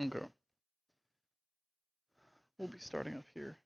Okay. We'll be starting up here.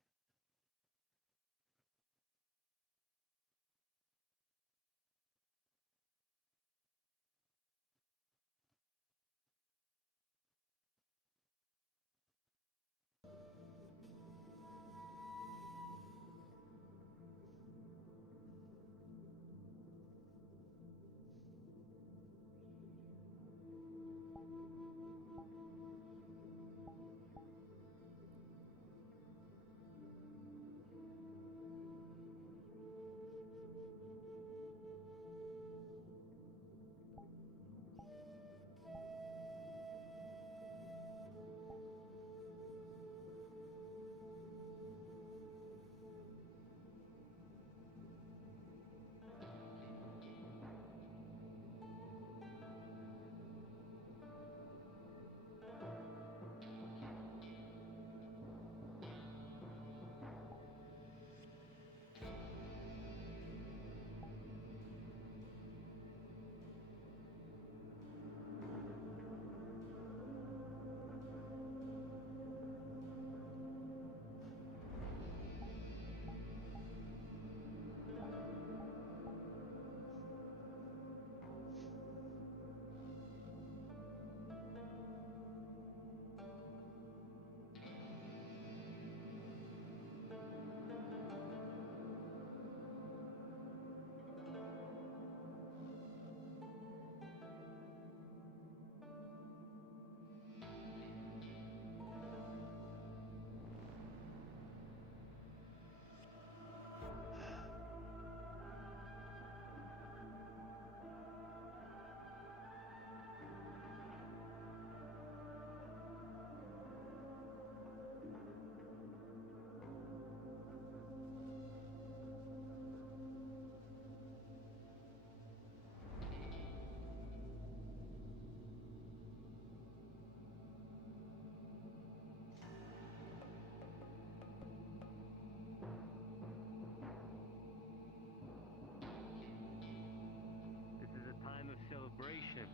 This is a time of celebration.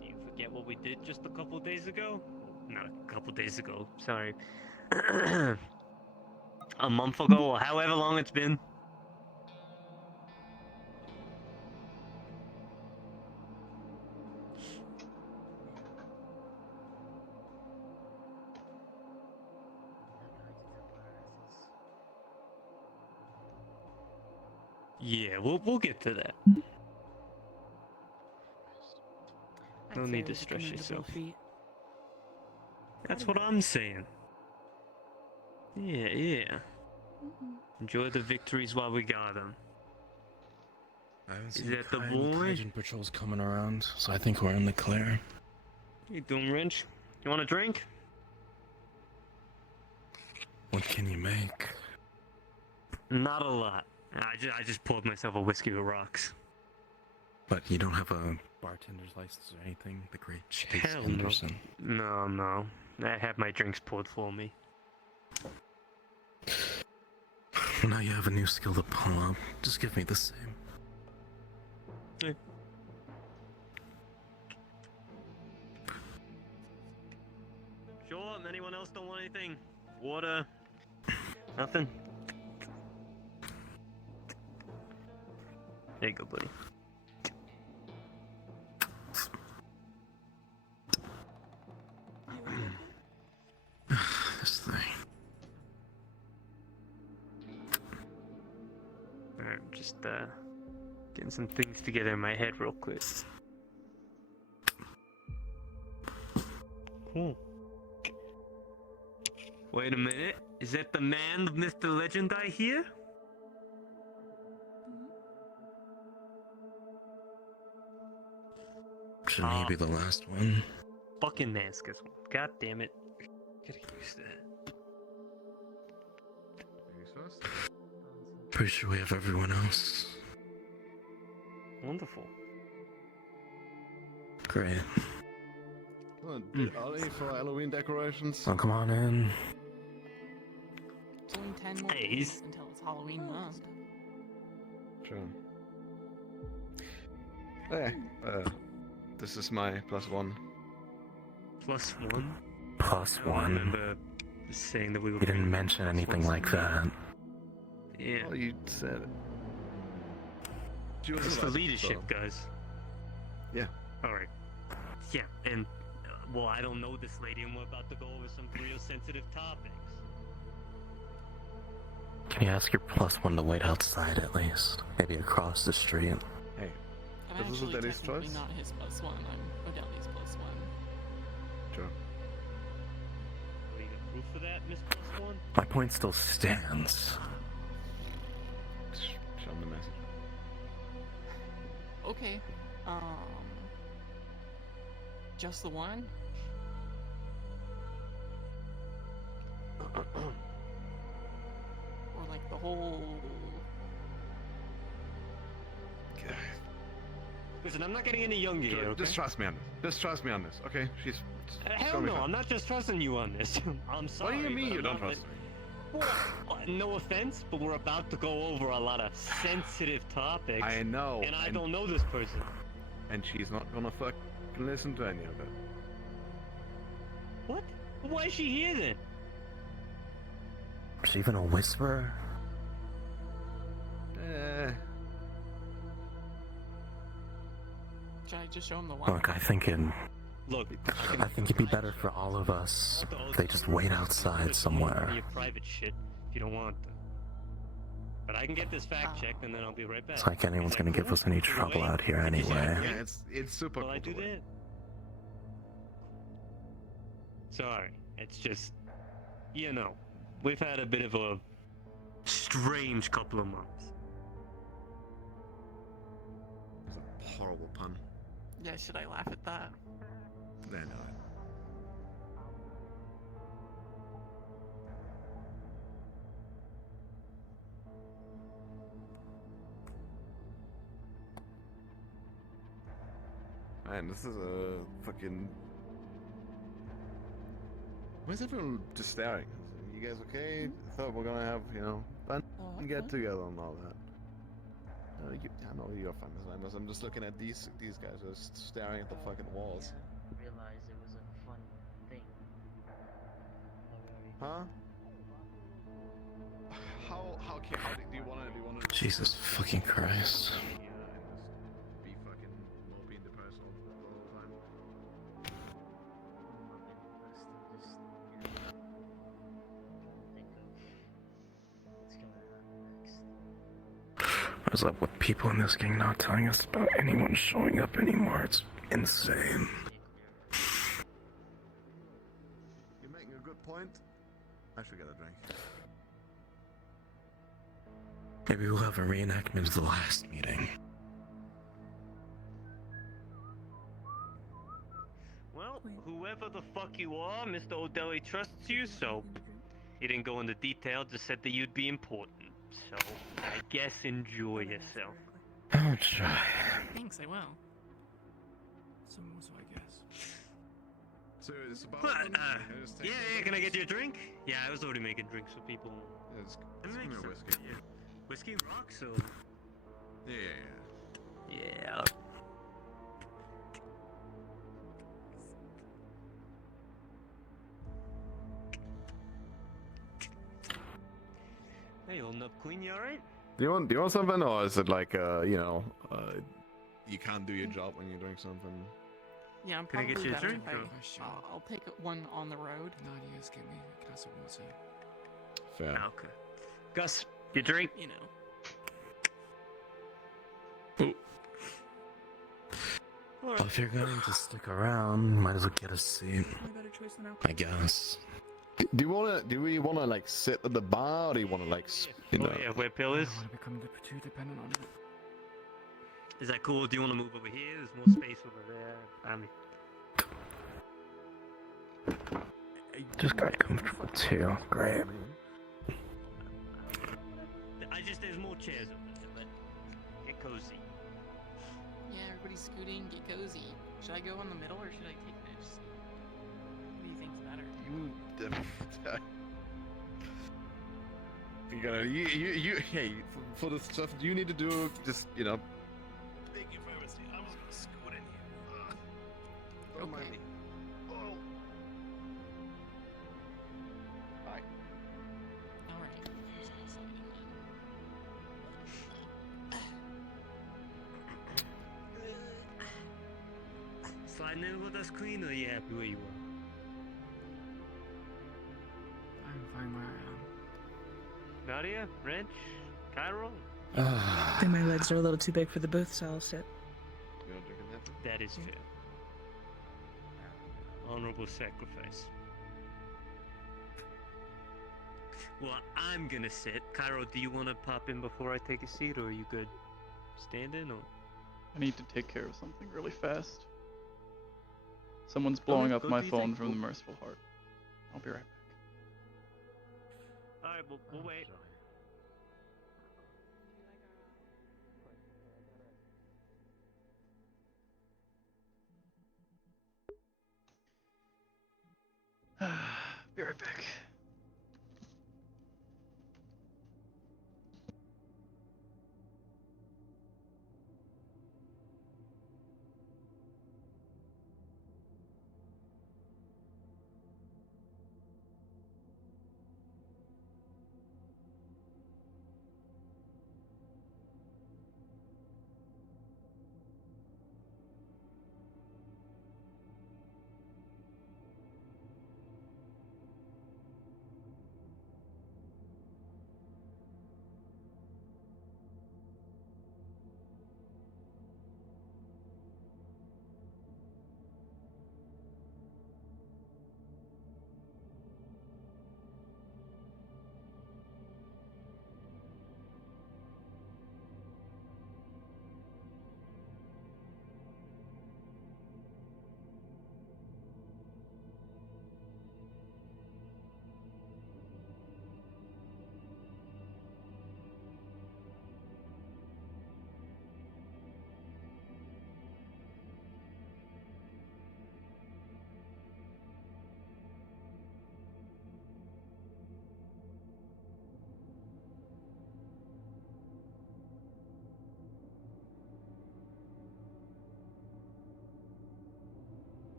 Do you forget what we did just a couple days ago? Not a couple days ago, sorry. A month ago, or however long it's been. Yeah, we'll get to that. No need to stress yourself. That's what I'm saying. Yeah. Enjoy the victories while we got them. I haven't Is seen that the any boy? Kaijin patrols coming around, so I think we're in the clear. You doing, Wrench? You want a drink? What can you make? Not a lot. I just poured myself a whiskey with rocks. But you don't have a bartender's license or anything? The great Chase Hell no. Henderson. No. I have my drinks poured for me. Now you have a new skill to pull up. Just give me the same. Hey. Sure, anyone else don't want anything? Water? Nothing? There you go, buddy. This thing. Alright, just getting some things together in my head real quick. Cool. Wait a minute. Is that the man, Mr. Legend I hear? Shouldn't he be the last one? Fucking mask as well. God damn it. Gotta get used to that. Pretty sure we have everyone else. Wonderful. Great. Ollie for Halloween decorations. Well, come on in. It's only 10 more Hey, days until it's Halloween month. Sure. Hey, This is my +1. +1? Plus I don't one. remember saying that we were. You didn't mention anything like that. Yeah. Well, you said it. She was It's for about, leadership, so- guys. Yeah. Alright. Yeah, and, well, I don't know this lady, and we're about to go over some real sensitive topics. Can you ask your plus one to wait outside at least? Maybe across the street. Hey, I'm This is actually Daddy's technically choice? not his +1. I'm Odeli's +1. sure. Are you got proof for that, Miss +1? My point still stands. Show him the message. Okay. Just the one? Or like the whole... Listen, I'm not getting any younger here, okay? Just trust me on this. Just trust me on this, okay? She's. Hell no, I'm not just trusting you on this. I'm What sorry. do you mean but you I'm don't not trust me? Well, no offense, but we're about to go over a lot of sensitive topics. I know. And I don't know this person. And she's not gonna fucking listen to any of it. What? Why is she here then? Is she even a whisperer? Should I just show him the one? Look, I think it'd be better for all of us if they just wait outside somewhere. Your private shit if you don't want to. But I can get this fact checked and then I'll be right back. It's like anyone's gonna give us any trouble out here anyway. Yeah, it's super Will cool. I do to wait. that? Sorry, it's just, you know, we've had a bit of a strange couple of months. It's a horrible pun. Yeah, should I laugh at that? I know it. Man, this is a fucking. Why is everyone just staring? You guys okay? I thought we're gonna have, fun and get together and all that. I know you're fun designers. I'm just looking at these guys just staring at the fucking walls. Realized it was a fun thing. Huh? How do you wanna Jesus fucking Christ. be fucking mopey and depressed all the time? What is up with people in this gang not telling us about anyone showing up anymore? It's insane. You're making a good point. I should get a drink. Maybe we'll have a reenactment of the last meeting. Well, whoever the fuck you are, Mr. O'Delly trusts you, so he didn't go into detail, just said that you'd be important. So, I guess enjoy yourself. I'll try. Thanks, I will. So I guess. So it's about. What? Yeah, can I get you a drink? Yeah, I was already making drinks for people. It's, That it's makes me a sense. whiskey. Yeah. Whiskey and rocks, so... Yeah. Yeah. Hey, holding up clean, you alright? Do you want something, or is it like you can't do your job when you drink something? Yeah, I'm Can I probably get you a better drink, if or- I'll take one on the road. Nadia's get me a glass of water. Fair. Okay. Gus, your drink? You know. Alright. Well, if you're going to stick around, might as well get a seat. I guess. Do we wanna like sit at the bar, or do you wanna like Oh yeah, where Pill is? I don't want to become too dependent on it. Is that cool? Do you want to move over here? There's more space over there. Just got comfortable too. Great. There's more chairs over there, but get cozy. Yeah, everybody's scooting, get cozy. Should I go in the middle or should I take this? What do you think's better? You hey, for the stuff you need to do, just Thank you for everything. I'm just gonna scoot in here. Finding with us, Queen, or are you happy where you are? I'm fine where I am. Nadia, Wrench, Cairo? I think my legs are a little too big for the booth, so I'll sit. You don't drink in that? That is fair. Honorable sacrifice. Well, I'm gonna sit. Cairo, do you want to pop in before I take a seat, or are you good standing, or? I need to take care of something really fast. Someone's blowing up go my do your phone thing. from the Merciful Heart. I'll be right back. Alright, we'll wait. Be right back.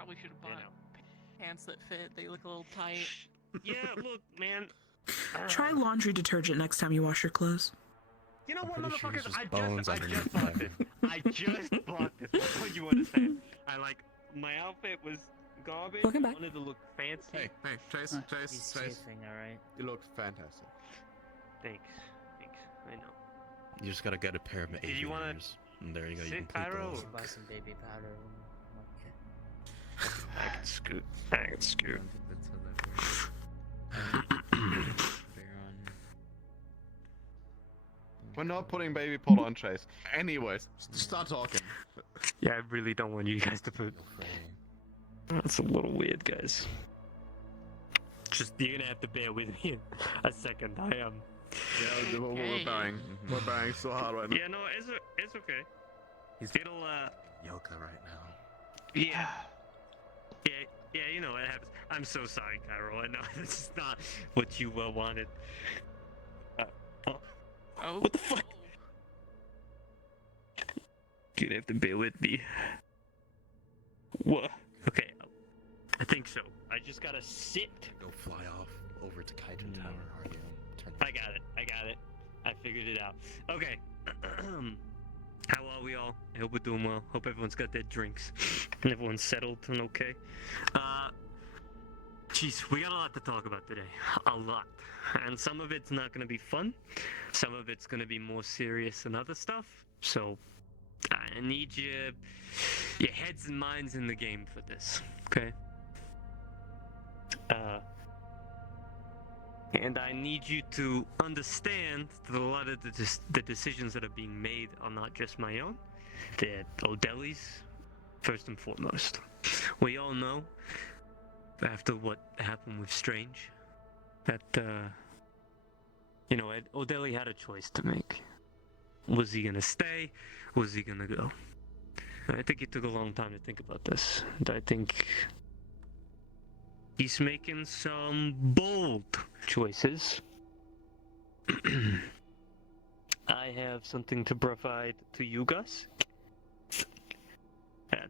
probably should have You bought know. pants that fit. They look a little tight. Yeah, look, man. Try laundry detergent next time you wash your clothes. You know I'm what, pretty sure motherfuckers? it's just I bones just underneath bought there. this. I just bought this. That's what you understand. My outfit was garbage. Welcome I back. wanted to look fancy. Hey, Chase, He's Chase. chafing, alright. You look fantastic. Thanks. I know. You just gotta get a pair of Did you wanna aviators. And there you go, you sit, can put Cairo? those. Buy some baby powder. I can scoot. We're not putting baby powder on Chase. Anyways, start talking. Yeah, I really don't want you guys to put. That's a little weird, guys. Just you're gonna have to bear with me a second. I am. Yeah, we're buying. We're buying so hard right now. Yeah, no, it's okay. It'll Yoka right now. Yeah. Yeah, you know, it happens. I'm so sorry, Cairo. I know this is not what you wanted. Oh, What the fuck? You're gonna have to bear with me. What? Okay, I think so. I just gotta sit. Go fly off over to Kaijin Tower, are you? Turn I got it. I figured it out. Okay. How are we all? I hope we're doing well. Hope everyone's got their drinks. And everyone's settled and okay. Jeez, we got a lot to talk about today. A lot. And some of it's not gonna be fun. Some of it's gonna be more serious than other stuff. So I need your heads and minds in the game for this. Okay? And I need you to understand that a lot of the decisions that are being made are not just my own. They're Odellie's, first and foremost. We all know, after what happened with Strange, that, Odellie had a choice to make. Was he gonna stay? Was he gonna go? I think he took a long time to think about this. And I think he's making some bold choices. I have something to provide to you guys.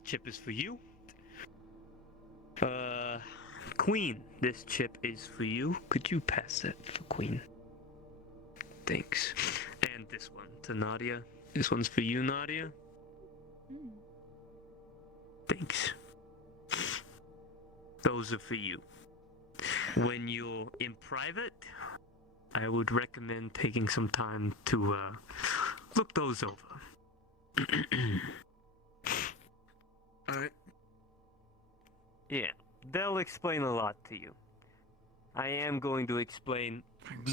Chip is for you. Queen, this chip is for you. Could you pass it for Queen? Thanks. And this one to Nadia. This one's for you, Nadia. Thanks. Those are for you. When you're in private, I would recommend taking some time to look those over. Alright. Yeah, they'll explain a lot to you. I am going to explain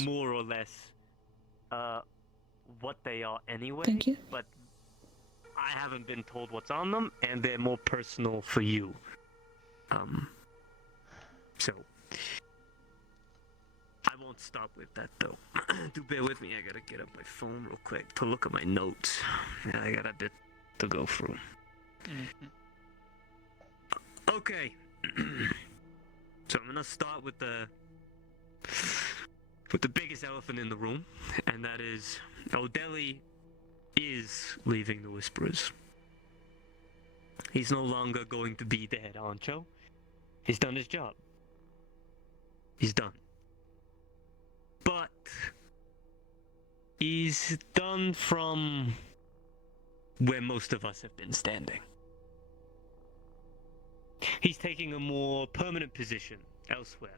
more or less what they are anyway. Thank you. But I haven't been told what's on them, and they're more personal for you. So I won't stop with that though. Do bear with me. I gotta get up my phone real quick to look at my notes. I got a bit to go through. Okay. So I'm gonna start with the biggest elephant in the room, and that is Odellie is leaving the Whisperers. He's no longer going to be the head honcho. He's done his job. He's done. But he's done from where most of us have been standing. He's taking a more permanent position elsewhere.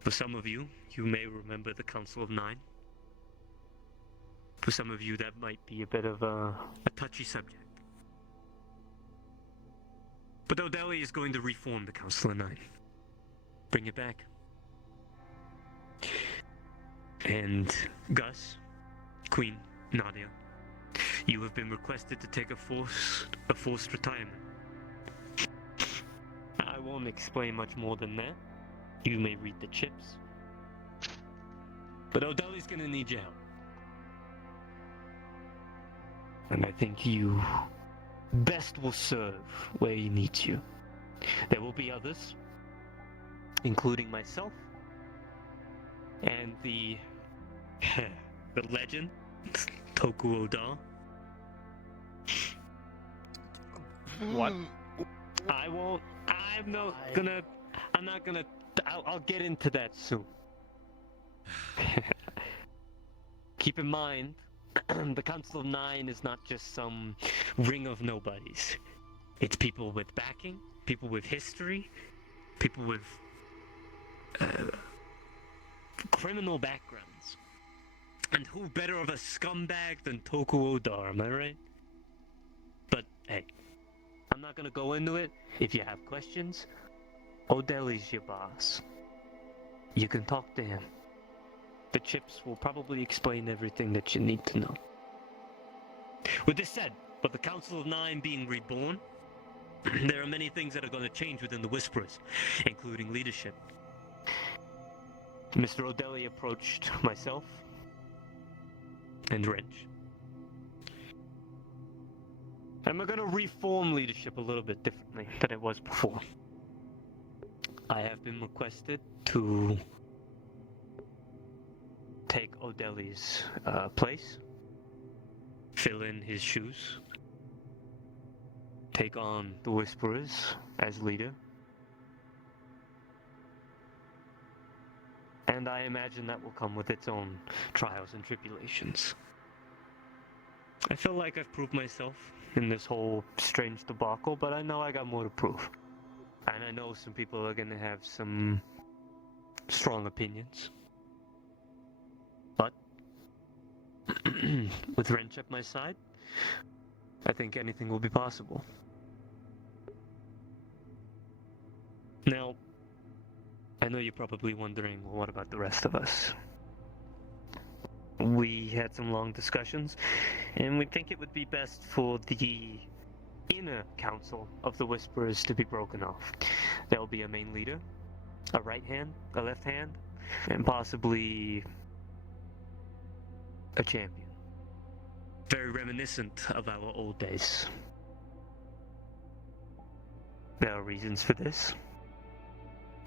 For some of you, you may remember the Council of Nine. For some of you, that might be a bit of a touchy subject. But Odellie is going to reform the Council of Nine. Bring it back. And Gus, Queen, Nadia, you have been requested to take a forced retirement. I won't explain much more than that. You may read the chips. But Odellie's gonna need your help. And I think you best will serve where he needs you. There will be others, including myself, and the legend, Toku Oda. What? I won't. I'm not gonna. I'm not gonna. I'll get into that soon. Keep in mind, the Council of Nine is not just some ring of nobodies. It's people with backing, people with history, people with criminal backgrounds. And who better of a scumbag than Toku Odar, am I right? But hey, I'm not gonna go into it. If you have questions, Odeli's your boss. You can talk to him. The chips will probably explain everything that you need to know. With this said, with the Council of Nine being reborn, there are many things that are going to change within the Whisperers, including leadership. Mr. Odeli approached myself and Wrench. And we're going to reform leadership a little bit differently than it was before. I have been requested to take Odeli's place, fill in his shoes, take on the Whisperers as leader. And I imagine that will come with its own trials and tribulations. I feel like I've proved myself in this whole strange debacle, but I know I got more to prove. And I know some people are gonna have some strong opinions. But with Wrench at my side, I think anything will be possible. Now, I know you're probably wondering, well, what about the rest of us? We had some long discussions, and we think it would be best for the inner council of the Whisperers to be broken off. There will be a main leader, a right hand, a left hand, and possibly a champion. Very reminiscent of our old days. There are reasons for this.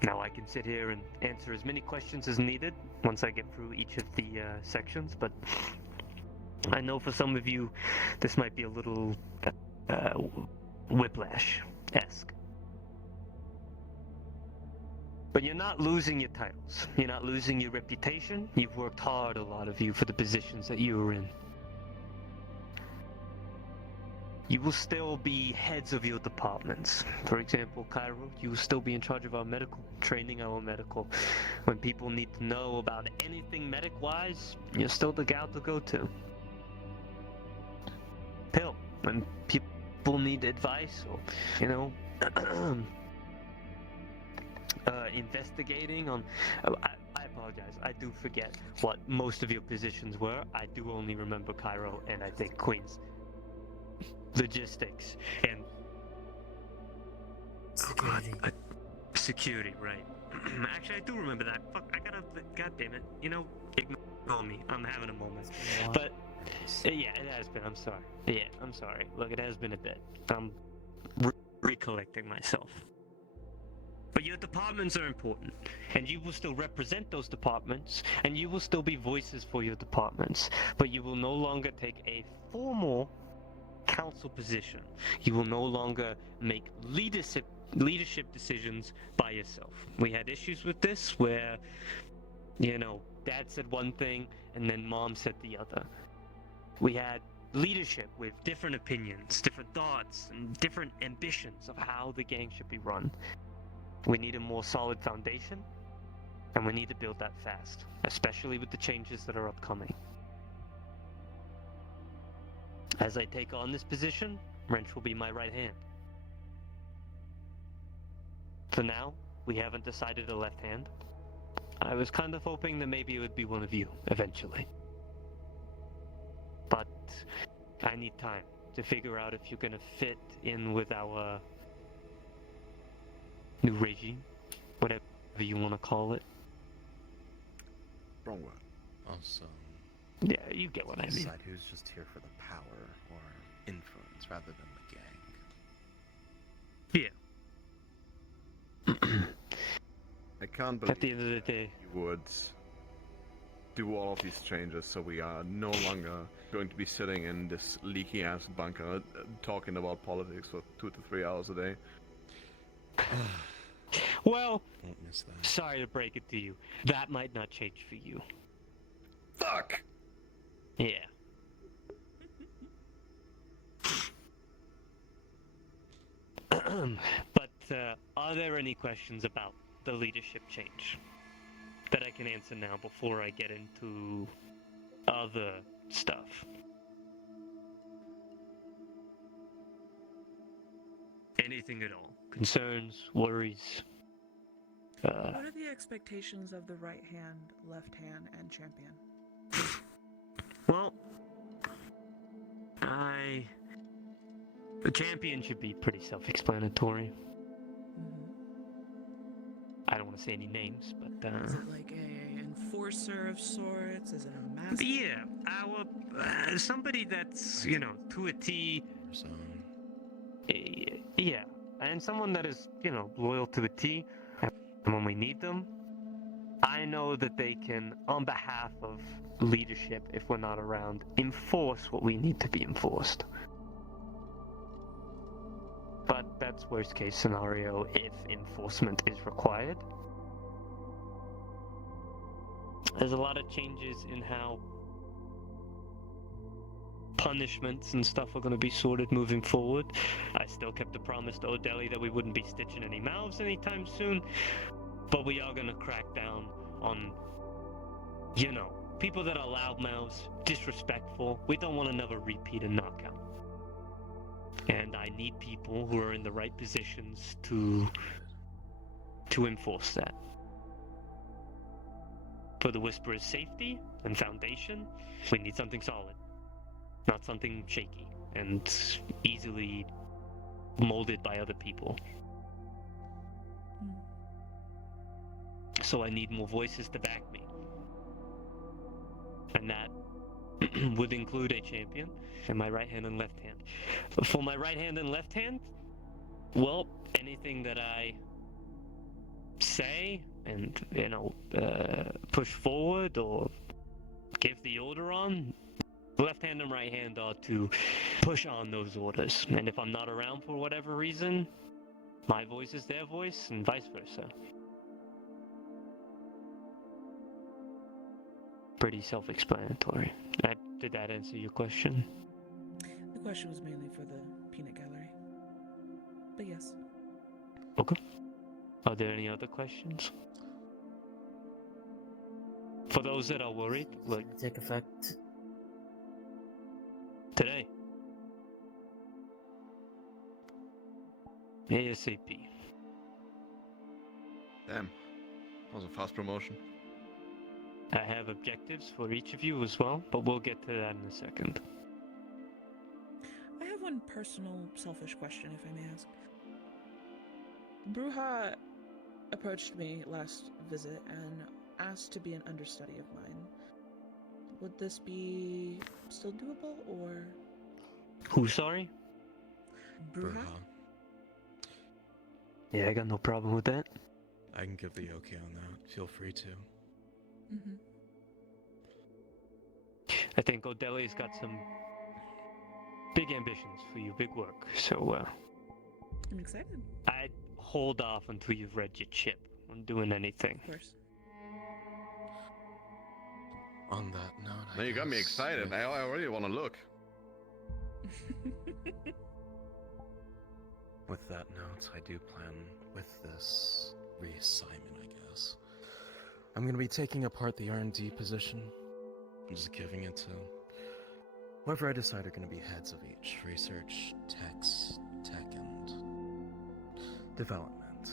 Now I can sit here and answer as many questions as needed once I get through each of the sections, but I know for some of you this might be a little whiplash-esque. But you're not losing your titles. You're not losing your reputation. You've worked hard, a lot of you, for the positions that you were in. You will still be heads of your departments. For example, Cairo, you will still be in charge of our medical, training our medical. When people need to know about anything medic-wise, you're still the gal to go to. Pill, when people need advice or, investigating on... I apologize, I do forget what most of your positions were. I do only remember Cairo and I think Queens. Logistics and security, right? Actually, I do remember that. Fuck, God damn it. Ignore me. I'm having a moment. But yeah, it has been. I'm sorry. Yeah, I'm sorry. Look, it has been a bit. I'm recollecting myself. But your departments are important, and you will still represent those departments, and you will still be voices for your departments. But you will no longer take a formal council position. You will no longer make leadership decisions by yourself. We had issues with this where, Dad said one thing and then Mom said the other. We had leadership with different opinions, different thoughts, and different ambitions of how the gang should be run. We need a more solid foundation, and we need to build that fast, especially with the changes that are upcoming. As I take on this position, Wrench will be my right hand. For now, we haven't decided a left hand. I was kind of hoping that maybe it would be one of you, eventually. But I need time to figure out if you're gonna fit in with our new regime, whatever you want to call it. Wrong word. Also, yeah, you get what I mean. Decide who's just here for the power or influence rather than the gang. Yeah. I can't believe At the end of the day, you would do all of these changes so we are no longer going to be sitting in this leaky ass bunker talking about politics for 2 to 3 hours a day. Well, Won't miss that. sorry to break it to you. That might not change for you. Fuck! Yeah. But are there any questions about the leadership change that I can answer now before I get into other stuff? Anything at all? Concerns, worries? What are the expectations of the right hand, left hand, and champion? Well, the champion should be pretty self-explanatory. Mm-hmm. I don't want to say any names, but Is it like a enforcer of sorts? Is it a master? yeah, somebody that's to a T. Yeah, and someone that is loyal to a T, and when we need them, I know that they can, on behalf of leadership, if we're not around, enforce what we need to be enforced. But that's worst case scenario if enforcement is required. There's a lot of changes in how punishments and stuff are going to be sorted moving forward. I still kept a promise to O'Delly that we wouldn't be stitching any mouths anytime soon, but we are going to crack down on, people that are loudmouths, disrespectful. We don't want another repeat and knockout. And I need people who are in the right positions to enforce that. For the Whisperer's safety and foundation, we need something solid. Not something shaky and easily molded by other people. So I need more voices to back me. And that would include a champion and my right hand and left hand. For my right hand and left hand, well, anything that I say and, push forward or give the order on, left hand and right hand are to push on those orders. And if I'm not around for whatever reason, my voice is their voice and vice versa. Pretty self-explanatory. Did that answer your question? The question was mainly for the peanut gallery. But yes. Okay. Are there any other questions? For those that are worried, look. Take effect Today. ASAP. Damn. That was a fast promotion. I have objectives for each of you as well, but we'll get to that in a second. I have one personal, selfish question, if I may ask. Bruja approached me last visit and asked to be an understudy of mine. Would this be still doable, or...? Who, sorry? Bruja? Yeah, I got no problem with that. I can give the okay on that. Feel free to. Mm-hmm. I think O'Delly's got some big ambitions for you, big work. So, I'm excited. I'd hold off until you've read your chip on doing anything. Of course. On that note, Now you got me excited. I already want to look. With that note, I do plan with this reassignment, I guess. I'm gonna be taking apart the R&D position. I'm just giving it to whoever I decide are gonna be heads of each. Research, tech, and development.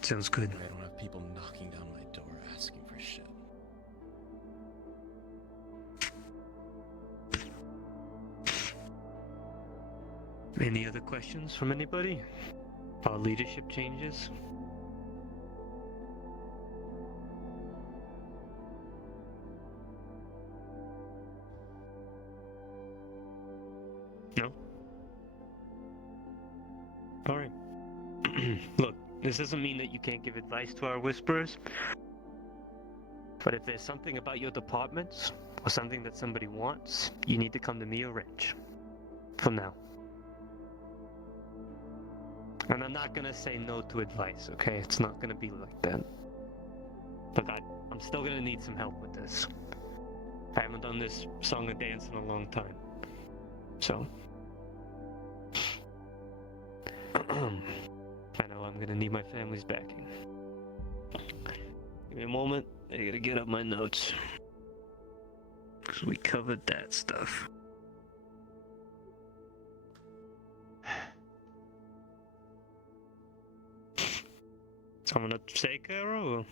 Sounds good. I don't have people knocking down my door asking for shit. Any other questions from anybody? Our leadership changes? No? Alright. Look, this doesn't mean that you can't give advice to our whisperers. But if there's something about your departments, or something that somebody wants, you need to come to me or Rich. From now. And I'm not gonna say no to advice, okay? It's not gonna be like that. But I'm still gonna need some help with this. I haven't done this song and dance in a long time. So... I know I'm gonna need my family's backing. Give me a moment, I gotta get up my notes. Because we covered that stuff. I'm gonna say Cairo?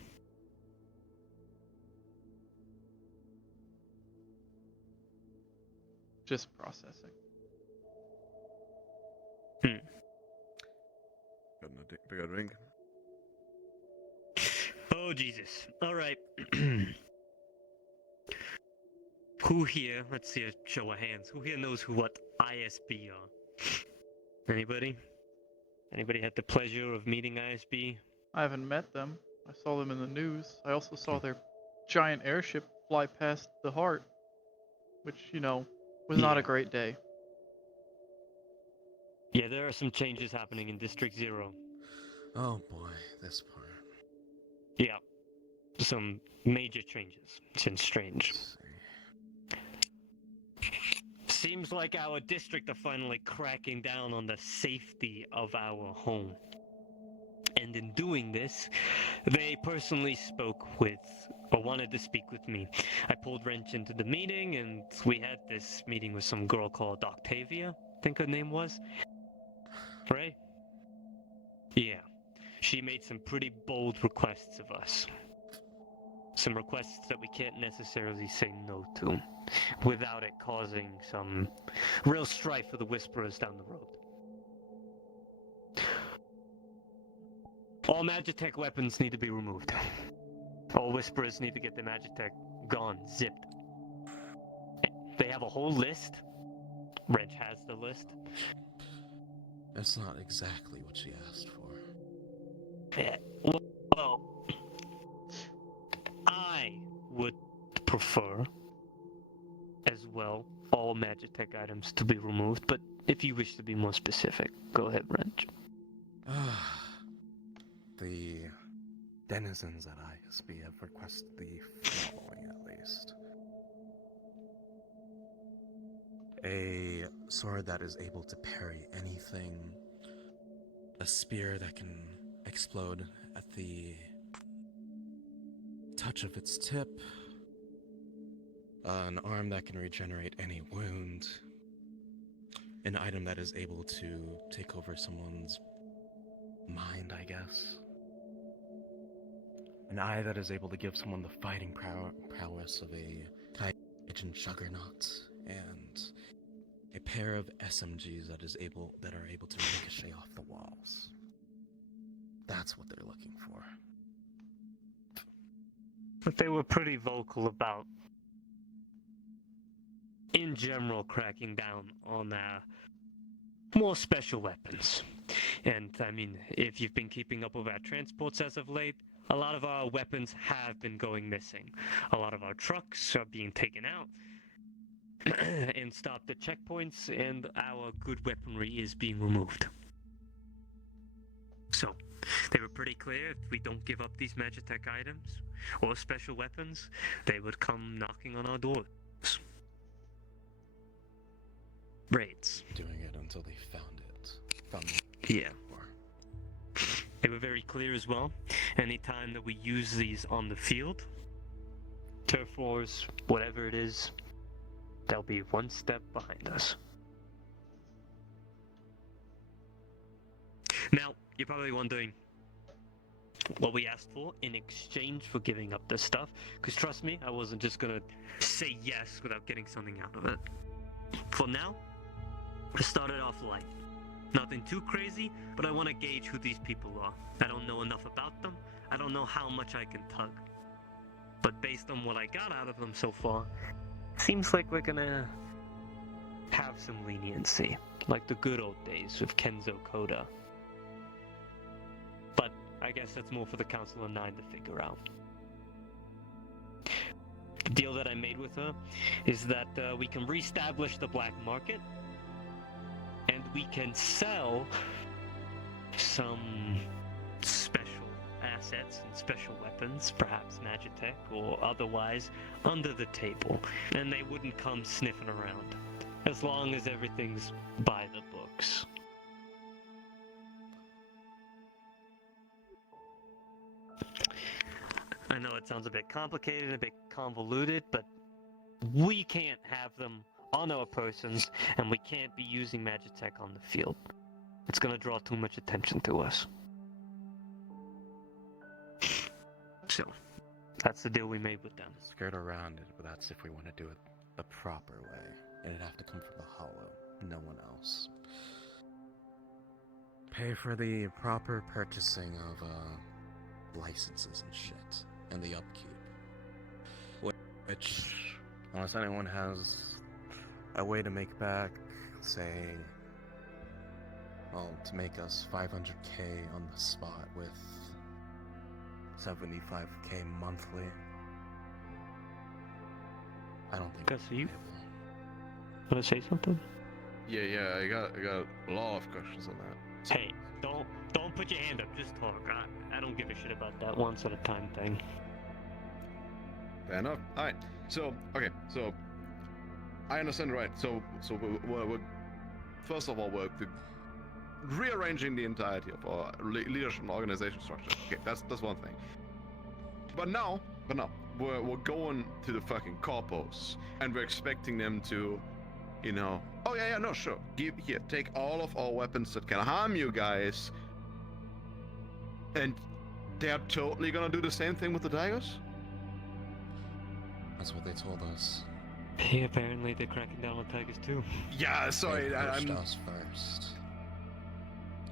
Just processing. Big old drink. Oh, Jesus. Alright. Who here, let's see a show of hands, who here knows what ISB are? Anybody? Anybody had the pleasure of meeting ISB? I haven't met them. I saw them in the news. I also saw their giant airship fly past the Heart, which, you know, was not a great day. Yeah, there are some changes happening in District 0. Oh boy, this part. Yeah, some major changes. It's strange. Let's see. Seems like our district are finally cracking down on the safety of our home. And in doing this, they personally spoke with, or wanted to speak with me. I pulled Wrench into the meeting, and we had this meeting with some girl called Octavia, I think her name was. Right? Yeah. She made some pretty bold requests of us. Some requests that we can't necessarily say no to, without it causing some real strife for the Whisperers down the road. All Magitech weapons need to be removed. All Whisperers need to get their Magitech gone, zipped. They have a whole list. Wrench has the list. That's not exactly what she asked for. Yeah, well, I would prefer, as well, all Magitech items to be removed, but if you wish to be more specific, go ahead, Wrench. The denizens at ISB have requested the following, at least. A sword that is able to parry anything, a spear that can explode at the touch of its tip, an arm that can regenerate any wound, an item that is able to take over someone's mind, I guess, an eye that is able to give someone the fighting prowess of a Kaijin juggernaut, and a pair of SMGs that are able to ricochet off the walls. That's what they're looking for. But they were pretty vocal about, in general, cracking down on more special weapons. And, I mean, if you've been keeping up with our transports as of late, a lot of our weapons have been going missing. A lot of our trucks are being taken out and stopped at checkpoints, and our good weaponry is being removed. So, they were pretty clear, if we don't give up these Magitech items, or special weapons, they would come knocking on our doors. Raids. Doing it until they found it. Yeah. They were very clear as well. Anytime that we use these on the field, turf wars, whatever it is, they'll be one step behind us. Now, you're probably wondering what we asked for in exchange for giving up this stuff, because trust me, I wasn't just gonna say yes without getting something out of it. For now, I started off light. Nothing too crazy, but I want to gauge who these people are. I don't know enough about them. I don't know how much I can tug. But based on what I got out of them so far, seems like we're gonna have some leniency, like the good old days with Kenzo Koda. But I guess that's more for the Council of Nine to figure out. The deal that I made with her is that we can reestablish the black market, and we can sell some special assets and special weapons, perhaps Magitech or otherwise, under the table, and they wouldn't come sniffing around, as long as everything's by the books. I know it sounds a bit complicated, a bit convoluted, but we can't have them on our persons, and we can't be using Magitech on the field. It's gonna draw too much attention to us. So, that's the deal we made with them. Skirt around it, but that's if we want to do it the proper way. And it'd have to come from the Hollow, no one else. Pay for the proper purchasing of licenses and shit, and the upkeep. Which, unless anyone has a way to make back, say, well, to make us 500k on the spot with 75k monthly. I don't think. Gus, are you wanna say something? Yeah, I got a lot of questions on that. Hey, don't put your hand up. Just talk. I don't give a shit about that once at a time thing. Fair enough. All right. So I understand, right? So we're first of all we're rearranging the entirety of our leadership and organization structure. Okay, that's one thing. But now we're going to the fucking corpos, and we're expecting them to, oh yeah, no, sure, take all of our weapons that can harm you guys, and they're totally gonna do the same thing with the Tigers. That's what they told us. Yeah, apparently they're cracking down on Tigers too. Yeah, sorry, They approached I'm. us first.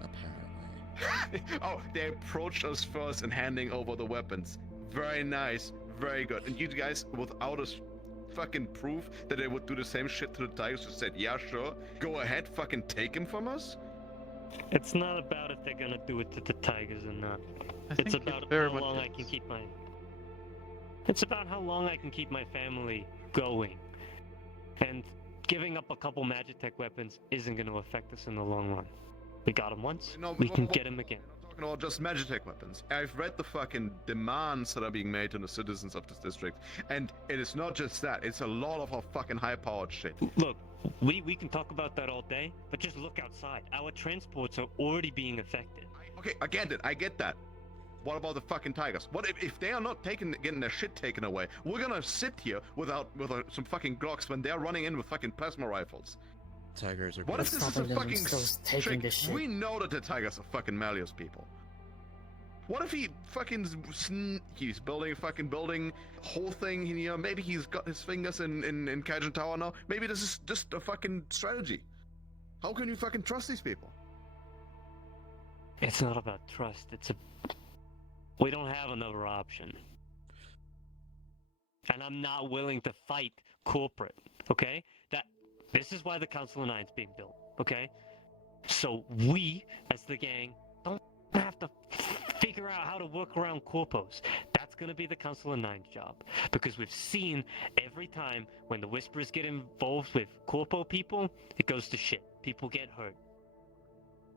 Apparently. Oh, they approached us first and handing over the weapons. Very nice, very good. And you guys, without us fucking proof that they would do the same shit to the Tigers, just said, yeah, sure, go ahead, fucking take him from us? It's not about if they're gonna do it to the Tigers or not. I It's think about it very how much long I is. can keep my. It's about how long I can keep my family going, and giving up a couple Magitech weapons isn't going to affect us in the long run. We got him once, No, we can get him again. I'm not talking about just Magitech weapons. I've read the fucking demands that are being made to the citizens of this district, and it is not just that. It's a lot of our fucking high-powered shit. Look, we can talk about that all day, but just look outside. Our transports are already being affected. Okay, I get that. What about the fucking Tigers? What if they are not getting their shit taken away? We're gonna sit here with some fucking Glocks when they're running in with fucking plasma rifles. Tigers are. What if this is a stopping them fucking from taking trick? this shit? We know that the Tigers are fucking Malleus people. What if he fucking he's building a fucking building, whole thing? Maybe he's got his fingers in Kaijin Tower now. Maybe this is just a fucking strategy. How can you fucking trust these people? It's not about trust, we don't have another option. And I'm not willing to fight corporate, okay? This is why the Council of Nine's being built, okay? So we, as the gang, don't have to figure out how to work around corpos. That's gonna be the Council of Nine's job. Because we've seen every time when the Whisperers get involved with corpo people, it goes to shit. People get hurt.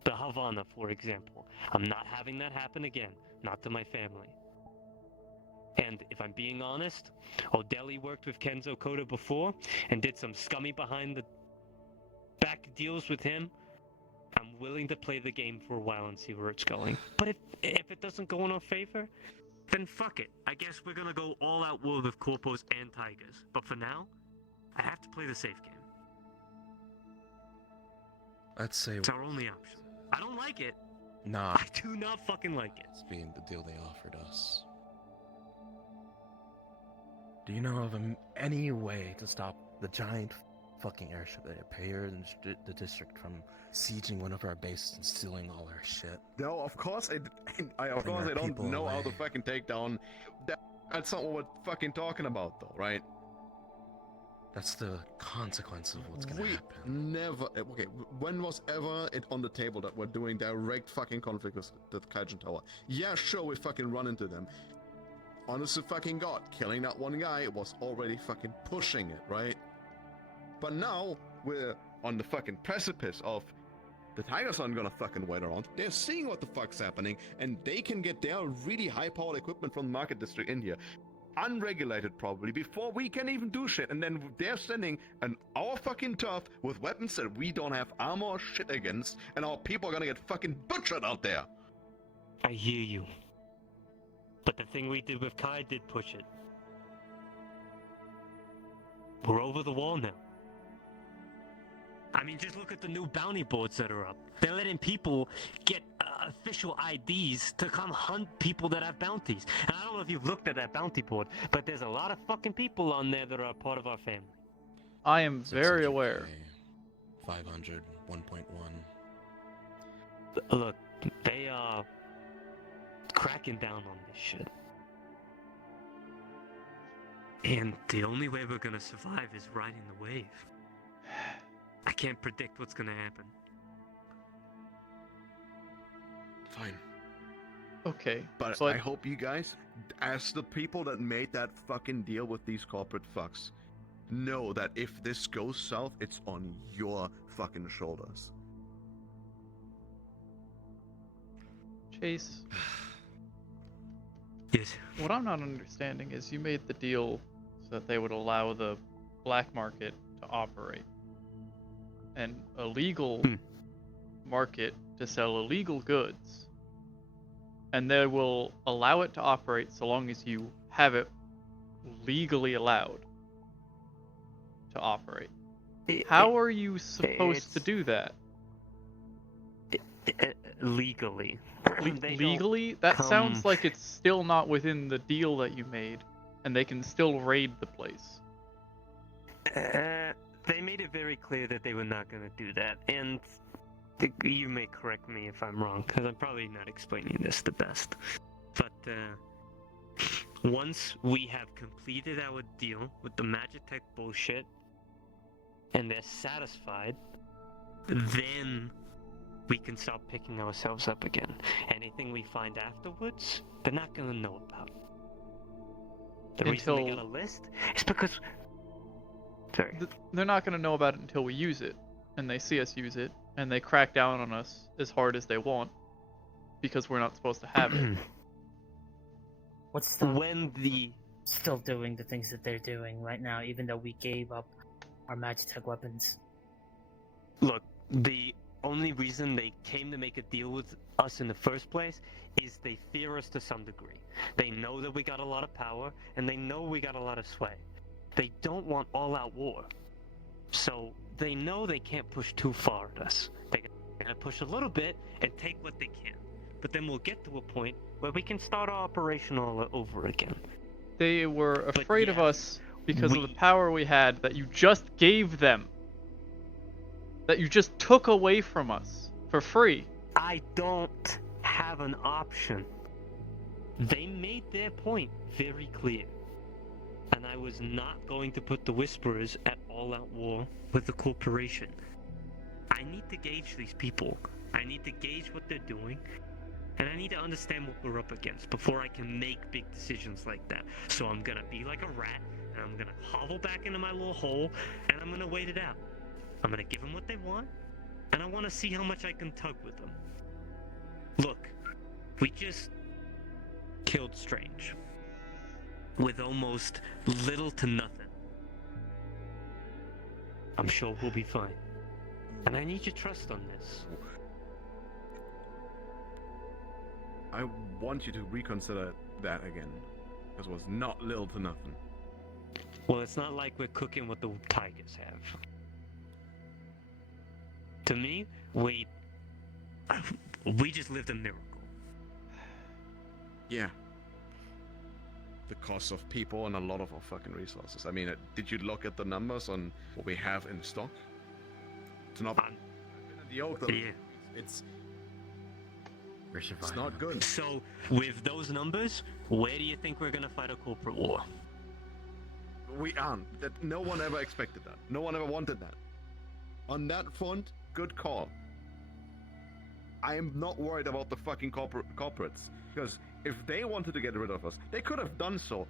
The Havana, for example. I'm not having that happen again. Not to my family. And if I'm being honest, O'Delly worked with Kenzo Koda before and did some scummy behind the back deals with him. I'm willing to play the game for a while and see where it's going. But if it doesn't go in our favor, then fuck it. I guess we're gonna go all out war with Corpos and Tigers. But for now, I have to play the safe game. I'd say It's our only option. I don't like it. nah. I do not fucking like it. It's being the deal they offered us. Do you know of any way to stop the giant fucking airship that appeared in the district from sieging one of our bases and stealing all our shit? No, of course I Putting our don't people know how to away. fucking take down. That's not what we're fucking talking about, though, right? That's the consequence of what's gonna We happen. never. Okay, when was ever it on the table that we're doing direct fucking conflict with the Kaijin Tower? Yeah, sure, we fucking run into them. Honest to fucking God, killing that one guy was already fucking pushing it, right? But now we're on the fucking precipice of The Tigers aren't gonna fucking wait around. They're seeing what the fuck's happening, and they can get their really high-powered equipment from the market district in here. Unregulated, probably, before we can even do shit. And then they're sending our fucking turf with weapons that we don't have armor or shit against, and our people are gonna get fucking butchered out there. I hear you. But the thing we did with Kai did push it. We're over the wall now. I mean, just look at the new bounty boards that are up. They're letting people get official IDs to come hunt people that have bounties. And I don't know if you've looked at that bounty board, but there's a lot of fucking people on there that are part of our family. I am very aware. 500, 1.1. Look, they are cracking down on this shit. And the only way we're gonna survive is riding the wave. I can't predict what's gonna happen. Fine. Okay, But I hope you guys, as the people that made that fucking deal with these corporate fucks, know that if this goes south, it's on your fucking shoulders. Chase, Yes. what I'm not understanding is you made the deal so that they would allow the black market to operate. And a legal market to sell illegal goods. And they will allow it to operate so long as you have it legally allowed to operate. How are you supposed to do that? Legally. Legally? That sounds like it's still not within the deal that you made, and they can still raid the place. They made it very clear that they were not going to do that, and you may correct me if I'm wrong, because I'm probably not explaining this the best. But once we have completed our deal with the Magitech bullshit, and they're satisfied, then we can start picking ourselves up again. Anything we find afterwards, they're not going to know about. The reason we got a list is because... Sorry. They're not going to know about it until we use it, and they see us use it, and they crack down on us as hard as they want, because we're not supposed to have it. What's the when the still doing the things that they're doing right now, even though we gave up our Magitech weapons? Look, the only reason they came to make a deal with us in the first place is they fear us to some degree. They know that we got a lot of power, and they know we got a lot of sway. They don't want all-out war. So they know they can't push too far at us. They're gonna push a little bit and take what they can. But then we'll get to a point where we can start our operation all over again. They were afraid of us because of the power we had that you just gave them. That you just took away from us for free. I don't have an option. They made their point very clear. And I was not going to put the Whisperers at all-out war with the corporation. I need to gauge these people. I need to gauge what they're doing. And I need to understand what we're up against before I can make big decisions like that. So I'm gonna be like a rat, and I'm gonna hovel back into my little hole, and I'm gonna wait it out. I'm gonna give them what they want, and I want to see how much I can tug with them. Look, we just killed Strange with almost little to nothing. I'm sure we'll be fine. And I need your trust on this. I want you to reconsider that again. Because it was not little to nothing. Well, it's not like we're cooking what the Tigers have. To me, we just lived a miracle. Yeah. The cost of people and a lot of our fucking resources. I mean, did you look at the numbers on what we have in stock? It's not... the oak, Yeah. It's not good. So, with those numbers, where do you think we're gonna fight a corporate war? We aren't. No one ever expected that. No one ever wanted that. On that front, good call. I am not worried about the fucking corporates. Because if they wanted to get rid of us, they could have done so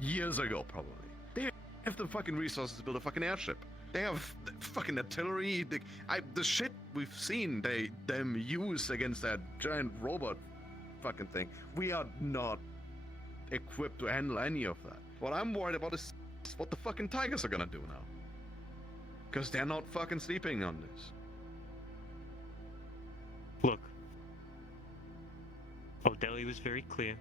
years ago, probably. They have the fucking resources to build a fucking airship. They have fucking artillery. The shit we've seen them use against that giant robot fucking thing. We are not equipped to handle any of that. What I'm worried about is what the fucking Tigers are gonna do now. Because they're not fucking sleeping on this. Look, O'Delly was very clear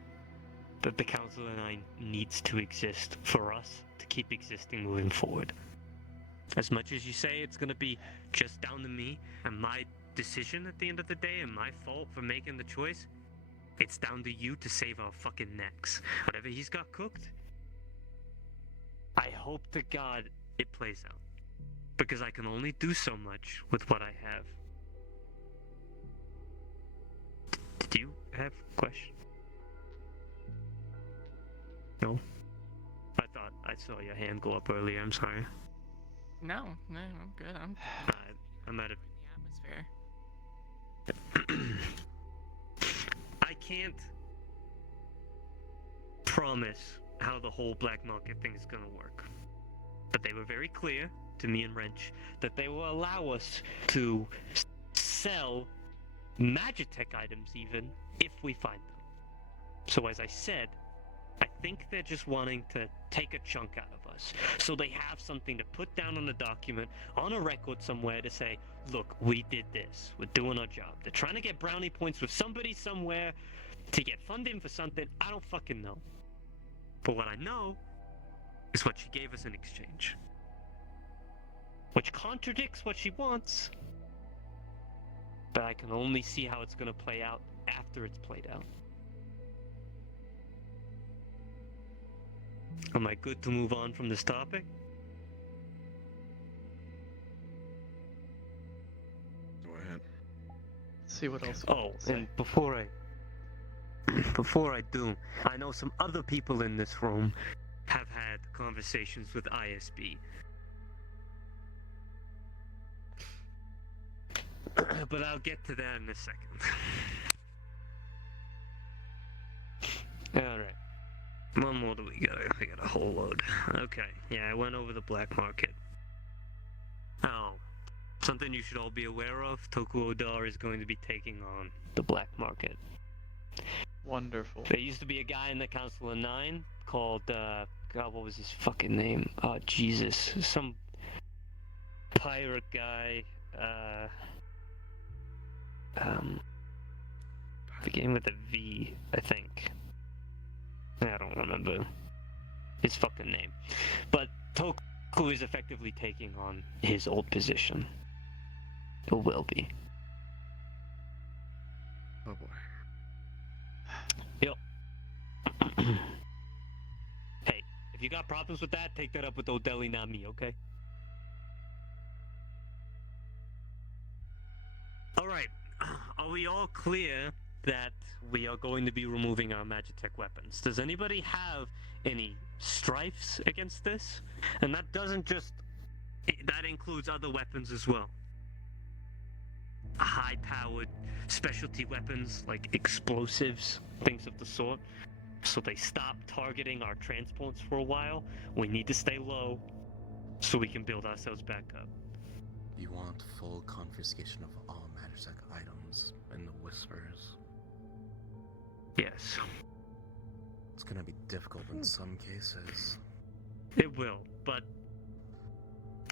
that the Council of Nine needs to exist for us to keep existing moving forward. As much as you say it's gonna be just down to me and my decision at the end of the day and my fault for making the choice, it's down to you to save our fucking necks. Whatever he's got cooked, I hope to God it plays out. Because I can only do so much with what I have. Did you have a question? No? I thought I saw your hand go up earlier, I'm sorry. No, I'm good. I'm out of the atmosphere. I can't promise how the whole black market thing is gonna work. But they were very clear to me and Wrench that they will allow us to sell Magitech items even if we find them. So as I said, I think they're just wanting to take a chunk out of us. So they have something to put down on a document, on a record somewhere to say, look, we did this. We're doing our job. They're trying to get brownie points with somebody somewhere to get funding for something. I don't fucking know. But what I know is what she gave us in exchange. Which contradicts what she wants. But I can only see how it's going to play out after it's played out. Am I good to move on from this topic? Go ahead. See what else. Oh, and before I do, I know some other people in this room have had conversations with ISB. But I'll get to that in a second. Alright. One more do we got? I got a whole load. Okay, yeah, I went over the black market. Oh, something you should all be aware of, Toku Odar is going to be taking on the black market. Wonderful. There used to be a guy in the Council of Nine called, God, what was his fucking name? Oh, Jesus. Some pirate guy, beginning with a V, I think. I don't remember his fucking name. But Toku is effectively taking on his old position. Or will be. Oh boy. Yep. Hey, if you got problems with that, take that up with O'Delly, not me, okay? Alright, are we all clear that we are going to be removing our Magitech weapons? Does anybody have any strifes against this? And that doesn't just... that includes other weapons as well. High-powered specialty weapons like explosives, things of the sort. So they stop targeting our transports for a while. We need to stay low so we can build ourselves back up. You want full confiscation of all Magitech items in the Whispers? Yes. It's gonna be difficult in some cases. It will, but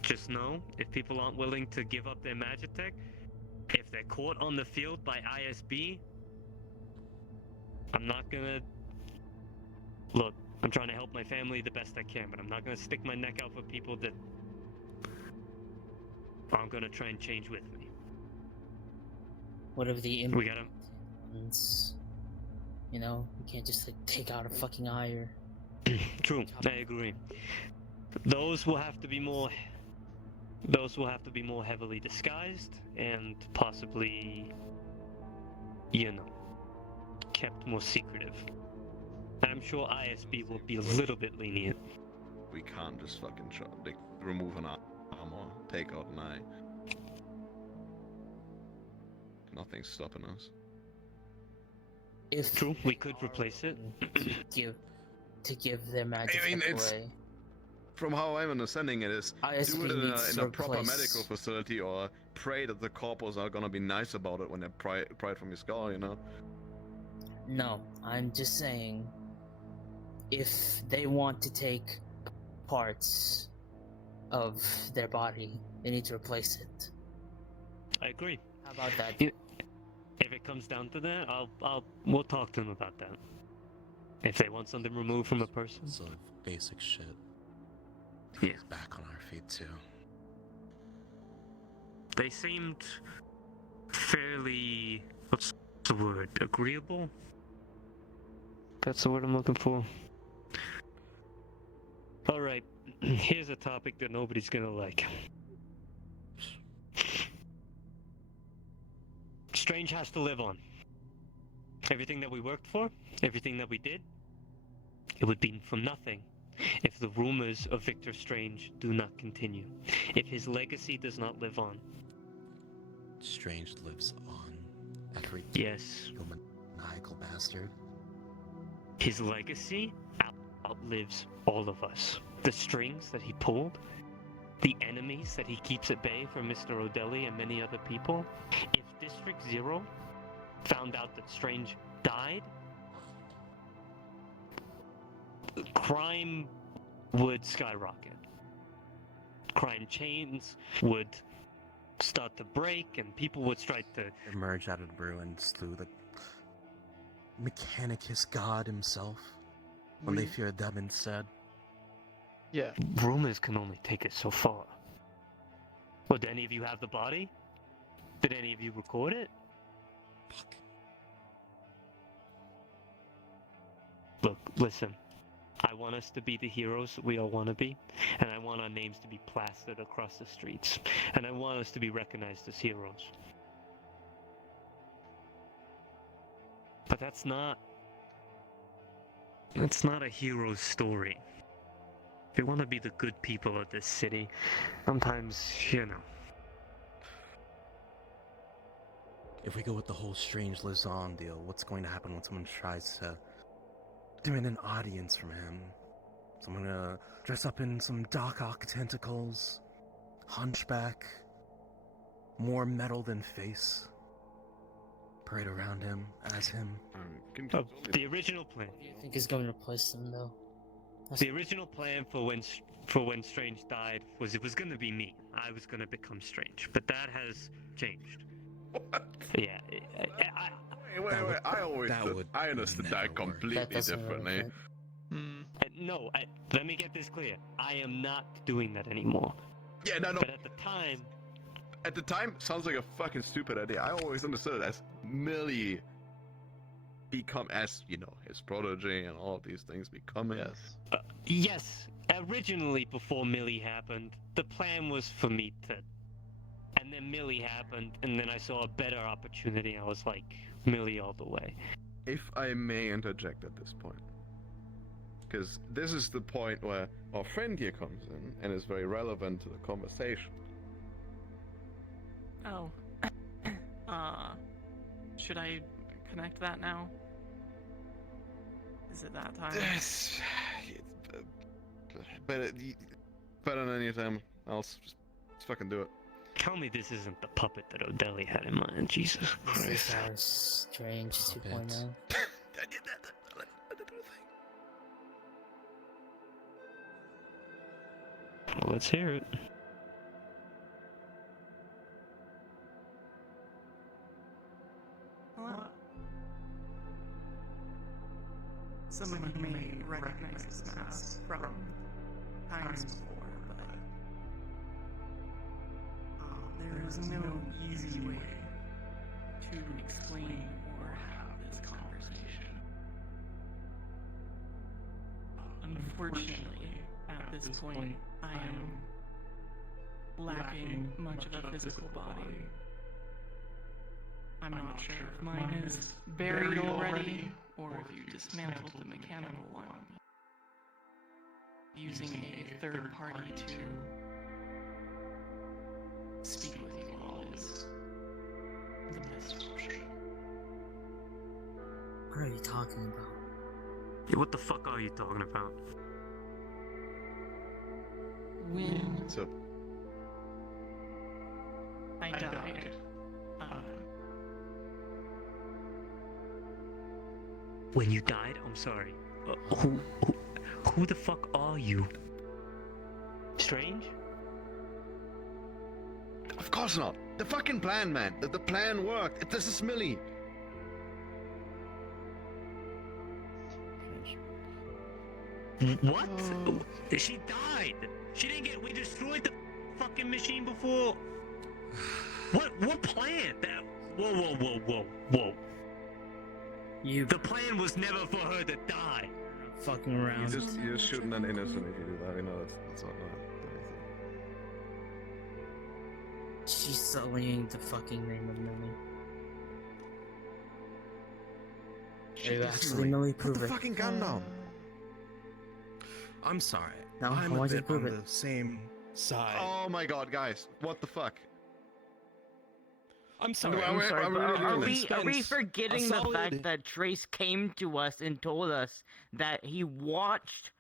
just know, if people aren't willing to give up their Magitech, if they're caught on the field by ISB, I'm not gonna... Look, I'm trying to help my family the best I can, but I'm not gonna stick my neck out for people that aren't gonna try and change with me. What if the We gotta... implants? You know, you can't just like take out a fucking eye or... True, I agree. Those will have to be more heavily disguised and possibly, you know, kept more secretive. I'm sure ISB will be a little bit lenient. We can't just fucking remove an arm or take out an eye. Nothing's stopping us. If True, we could replace it. to give their magic it's- away. from how I'm understanding it, is ISP do it needs in to a proper replace- medical facility, or pray that the corpos are gonna be nice about it when they pry it from your skull, you know? No, I'm just saying, if they want to take parts of their body, they need to replace it. I agree. How about that? If it comes down to that, we'll talk to them about that. If they want something removed from a person. So basic shit. Yeah. He's back on our feet too. They seemed fairly, what's the word, agreeable? That's the word I'm looking for. Alright, here's a topic that nobody's gonna like. Strange has to live on. Everything that we worked for, everything that we did, it would be for nothing if the rumors of Victor Strange do not continue. If his legacy does not live on. Strange lives on. Every Yes. maniacal bastard. His legacy outlives all of us. The strings that he pulled, the enemies that he keeps at bay from Mr. O'Delly and many other people. If District Zero found out that Strange died, crime would skyrocket. Crime chains would start to break, and people would start to Emerge out of the ruins through the Mechanicus God himself. When they feared them instead. Yeah. Rumors can only take it so far. Well, did any of you have the body? Did any of you record it? Fuck. Look, listen. I want us to be the heroes that we all want to be, and I want our names to be plastered across the streets, and I want us to be recognized as heroes. But that's not a hero's story. If you want to be the good people of this city, sometimes, you know. If we go with the whole Strange lives on deal, what's going to happen when someone tries to demand an audience from him? Someone gonna dress up in some Doc Ock tentacles, hunchback, more metal than face, parade around him as him. The original plan. What do you think is going to replace them, though? The original plan for when Strange died was it was gonna be me. I was gonna become Strange, but that has changed. What? Yeah, Wait, I understood never that work. completely That doesn't differently. really fit. no. Let me get this clear. I am not doing that anymore. Yeah, no. But at the time, Sounds like a fucking stupid idea. I always understood it as Millie become, as you know, his protege and all of these things becoming. Yes. yes, originally before Millie happened, the plan was for me to, and then Millie happened, and then I saw a better opportunity. I was like, Millie all the way. If I may interject at this point, because this is the point where our friend here comes in and is very relevant to the conversation. Oh. Should I connect that now? Is it that time? Yes. Better than any time else. Just fucking do it. Tell me this isn't the puppet that O'Delly had in mind. Jesus This is Christ. our Strange 2.0. Well, let's hear it. Hello. Some of you may recognize this mask from times before, but there is no easy way to explain or have this conversation. Unfortunately, at this point, I am lacking much of a physical body. I'm not sure if mine is buried already, or if you dismantled the mechanical one. Using a third party to speak with you all is the best option. What are you talking about? Yeah, what the fuck are you talking about? When So, I died, When you died? I'm sorry. Who the fuck are you? Strange? of course not. The fucking plan, man. The plan worked. This is Millie. What? She died. She didn't get. We destroyed the fucking machine before. What plan? Whoa. You The plan was never for her to die. fucking around. You're just shooting an innocent if you do that. We know that's not anything. She's sullying the fucking name of Millie. You actually Millie, Put prove the it. fucking gun down. I'm sorry. No, I I'm a want you to bit prove on it. the same side. Oh my god, guys. What the fuck? I'm sorry. No, I'm I'm sorry. sorry, but but I are really Are we spent forgetting a the solid- fact that Trace came to us and told us that he watched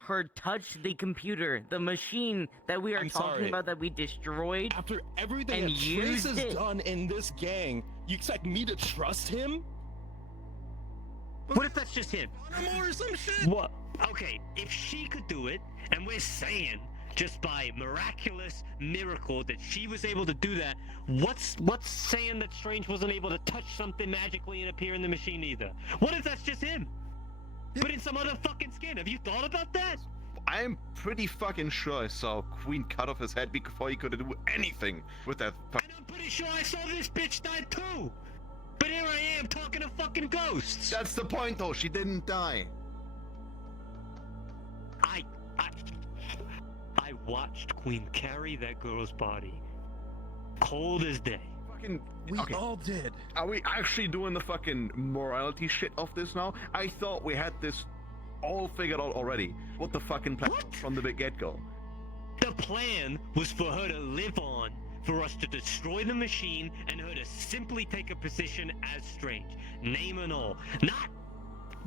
her touch the computer, the machine that we are I'm talking sorry. about that we destroyed? After everything And that Trace used has it. done in this gang, you expect me to trust him? What if that's just him? Or some shit? What? Okay, if she could do it, and we're saying just by miraculous miracle that she was able to do that, what's saying that Strange wasn't able to touch something magically and appear in the machine either? What if that's just him? But in some other fucking skin. Have you thought about that? I'm pretty fucking sure I saw Queen cut off his head before he could do anything with that. And I'm pretty sure I saw this bitch die too. But here I am talking to fucking ghosts. That's the point, though. She didn't die. I watched Queen carry that girl's body, cold as day. Fucking. We Okay. all did. Are we actually doing the fucking morality shit of this now? I thought we had this all figured out already. What the fucking plan What? from the get-go? The plan was for her to live on, for us to destroy the machine, and her to simply take a position as Strange, name and all. Not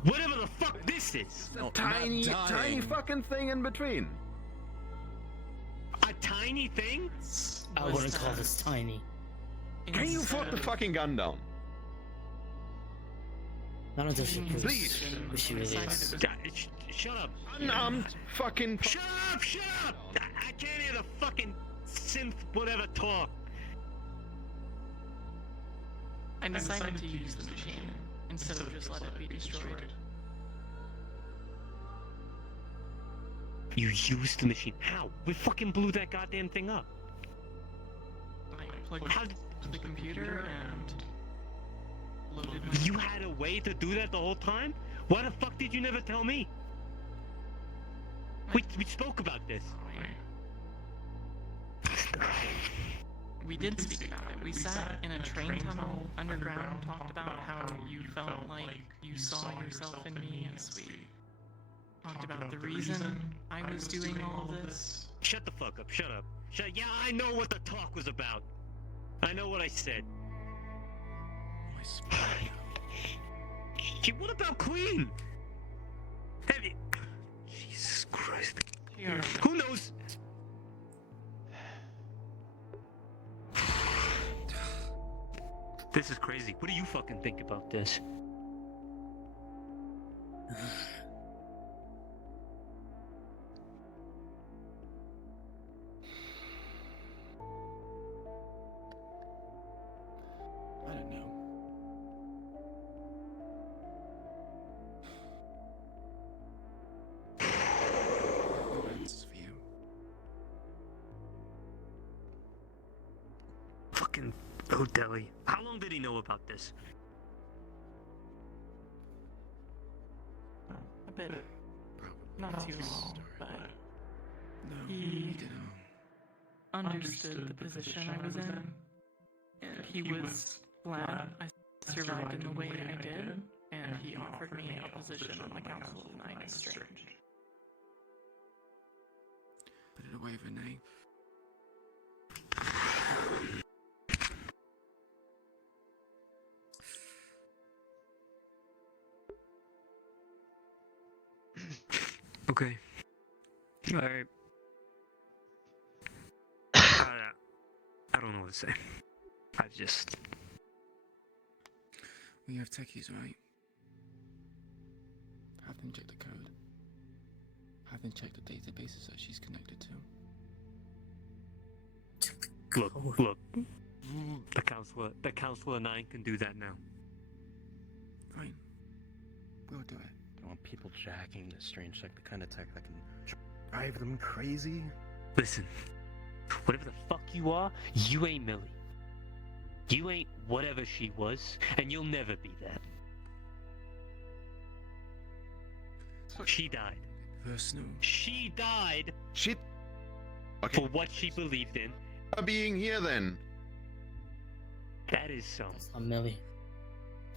whatever the fuck this is. No, Tiny not dying. fucking thing in between. A tiny thing? I wouldn't call this tiny. Can you put the fucking gun down? Not until she proves Please. who she really is. Shut up. Unarmed fucking. Shut up! Shut up! I can't hear the fucking synth whatever talk. I decided to use the machine instead of just let it be destroyed. You used the machine. How? We fucking blew that goddamn thing up. I plugged How? it to the computer and loaded my. You had a way to do that the whole time? Why the fuck did you never tell me? We spoke about this. We did speak about it. We sat in a train tunnel underground, talked about how you felt like you saw yourself in me as we talked about the reason I was doing all of this. Shut the fuck up. Shut up. Yeah, I know what the talk was about. I know what I said. My spine. What about Queen? Have you... Jesus Christ. Here. Who knows? This is crazy. What do you fucking think about this? I don't know. No answers for you. Fucking O'Delly. How long did he know about this? A bit. Probably Not too just long, started, but No, he- you didn't. understood the position I was in. And he was glad I survived in the way I did, and he offered me a position on the Council of Nine as Strange. Put it away, Vinay. Okay. Alright. more to say. I've just... We have techies, right? Have them check the code. Have them check the databases that she's connected to. Look. The counselor and I can do that now. Fine. We'll do it. I want people jacking this strange tech, the kind of tech that can drive them crazy. Listen, whatever the fuck you are, you ain't Millie. You ain't whatever she was, and you'll never be that. She died. Personal. She died Shit. Okay. for what she believed in. Being here then. That is some That's not Millie.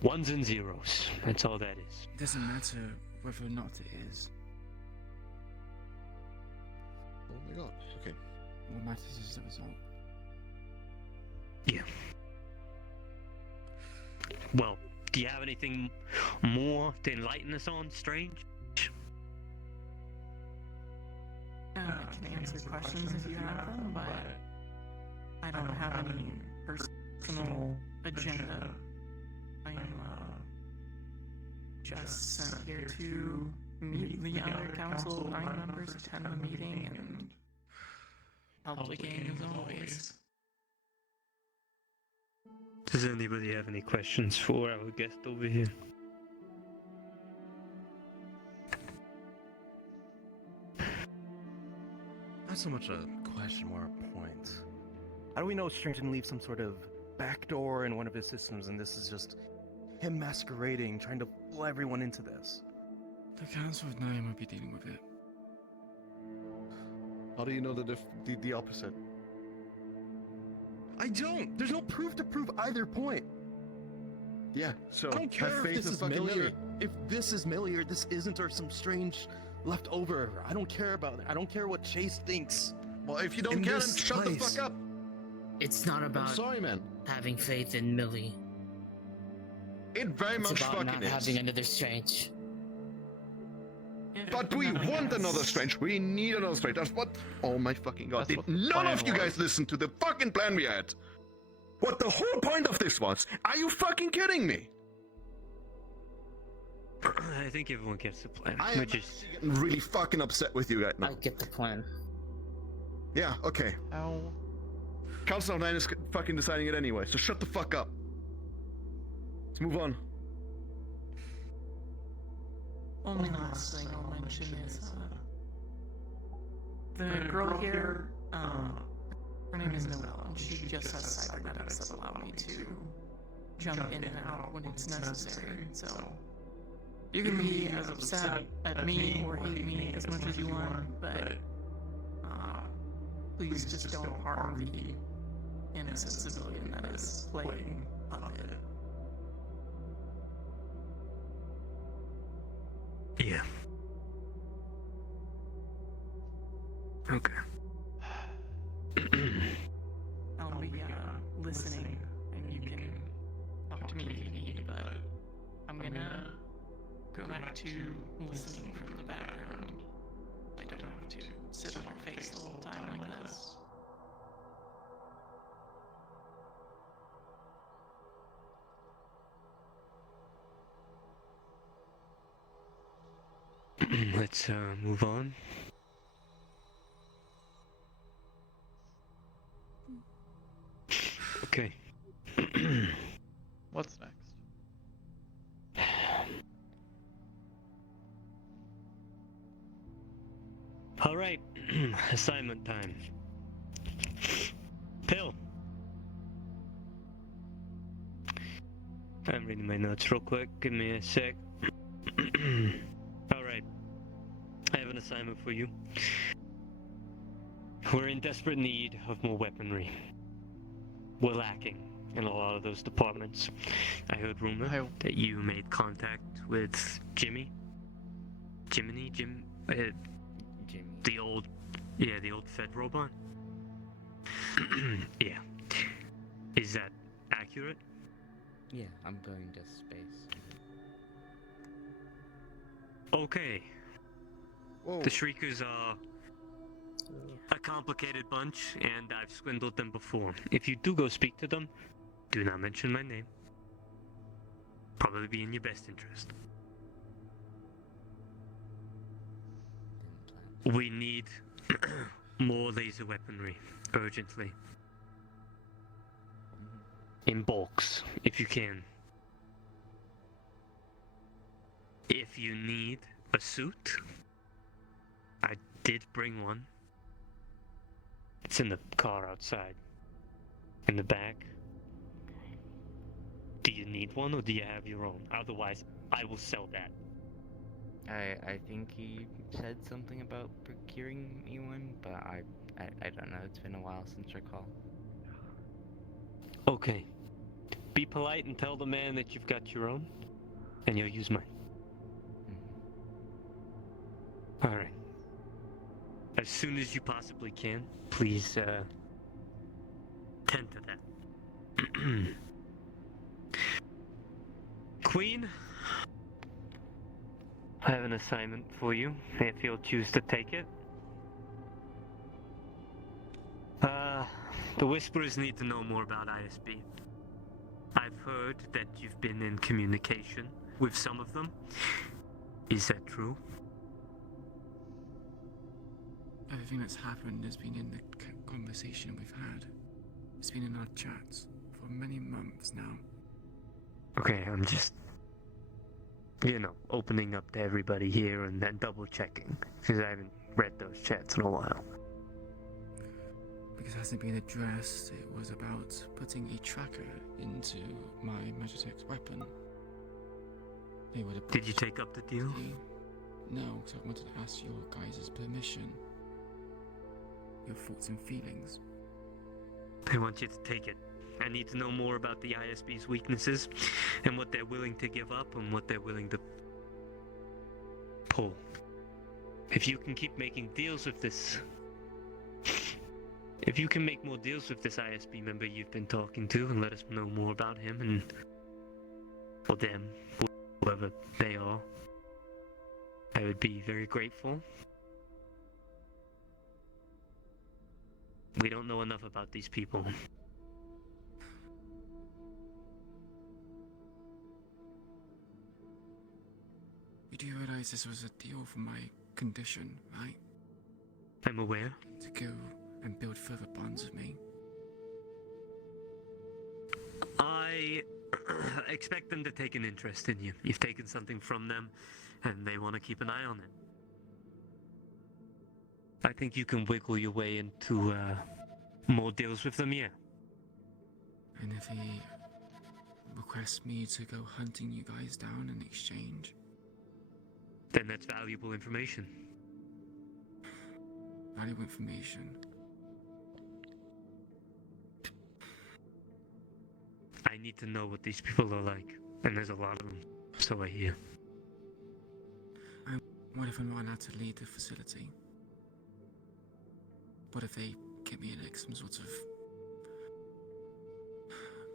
ones and zeros. That's all that is. It doesn't matter whether or not it is. Oh my god. Okay. What matters is the result. Yeah. Well, do you have anything more to enlighten us on, Strange? I can answer questions if you have them, but I don't have any personal agenda. I am just sent here to meet the other council of 9 members, attend the meeting, and help the gang as always. Does anybody have any questions for our guest over here? Not so much a question, more a point. How do we know Strange didn't leave some sort of backdoor in one of his systems and this is just him masquerading, trying to pull everyone into this? The Council of 9 will be dealing with it. How do you know that the opposite? I don't! There's no proof to prove either point! Yeah, so I don't care have if faith this in is fucking Millie, Millie. if this is Millie or this isn't, or some strange leftover. I don't care about it. I don't care what Chase thinks. Well, if you don't In care, then this shut the place. fuck up. It's not I'm about sorry, man. having faith in Millie. It very It's much about fucking not is. having another Strange. But we want another Strange. We need another Strange. That's what. Oh my fucking god! That's Did what the none plan of you guys was. listen to the fucking plan we had? What the whole point of this was? Are you fucking kidding me? I think everyone gets the plan. I We're am just... getting really fucking upset with you guys I now. get the plan. Yeah, okay. How? Council of 9 is fucking deciding it anyway, so shut the fuck up. Let's move on. Only last thing I'll mention is the girl here, her name is Noelle, and she just has cybernetics that allow me to jump in and out when it's necessary. So you can be as upset at me or hate me as much as you want, but please just don't harm the innocent civilian that is playing puppet. Yeah. Okay. I'll be listening, and you can talk to me if you need, but I'm gonna go back to listening from the background. I don't have to sit on my face the whole time like this. Let's move on. Okay. What's next? All right. Assignment time. Pill. I'm reading my notes real quick. Give me a sec. All right. I have an assignment for you. We're in desperate need of more weaponry. We're lacking in a lot of those departments. I heard rumor that you made contact with Jimmy. Jiminy? Jimmy. The old Fed robot? Yeah. Is that accurate? Yeah, I'm going to space. Okay. Whoa. The Shriekers are a complicated bunch, and I've swindled them before. If you do go speak to them, do not mention my name. Probably be in your best interest. We need more laser weaponry, urgently. In bulks, if you can. If you need a suit, I did bring one. It's in the car outside. In the back. Do you need one or do you have your own? Otherwise, I will sell that. I think he said something about procuring me one, but I don't know. It's been a while since recall. Okay. Be polite and tell the man that you've got your own, and you'll use mine. Alright. As soon as you possibly can, please, tend to that. Queen, I have an assignment for you, if you'll choose to take it. The Whisperers need to know more about ISB. I've heard that you've been in communication with some of them. Is that true? Everything that's happened has been in the conversation we've had. It's been in our chats for many months now. Okay, I'm just, opening up to everybody here and then double checking, because I haven't read those chats in a while. Because it hasn't been addressed, it was about putting a tracker into my Magitech's weapon. They would have. Did you take up the deal? No, because I wanted to ask your guys' permission. Your thoughts and feelings. I want you to take it. I need to know more about the ISB's weaknesses and what they're willing to give up and what they're willing to pull. If you can keep making deals with this... If you can make more deals with this ISB member you've been talking to and let us know more about him and... or them, whoever they are, I would be very grateful. We don't know enough about these people. You do realize this was a deal for my condition, right? I'm aware. To go and build further bonds with me. I expect them to take an interest in you. You've taken something from them, and they want to keep an eye on it. I think you can wiggle your way into more deals with them, yeah. And if he requests me to go hunting you guys down in exchange, then that's valuable information. Valuable information. I need to know what these people are like, and there's a lot of them, so I hear. What if I'm not allowed to lead the facility? What if they get me in like some sort of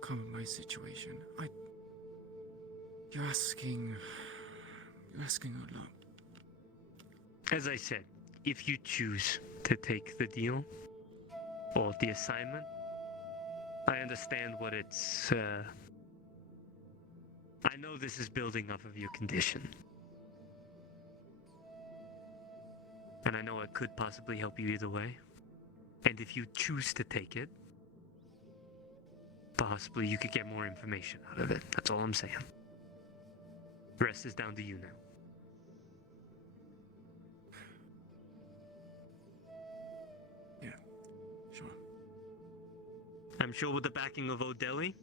compromise situation? You're asking a lot. As I said, if you choose to take the deal or the assignment, I understand what it's, I know this is building off of your condition. And I know it could possibly help you either way. And if you choose to take it, possibly you could get more information out of it. That's all I'm saying. The rest is down to you now. Yeah, sure. I'm sure with the backing of O'Delly,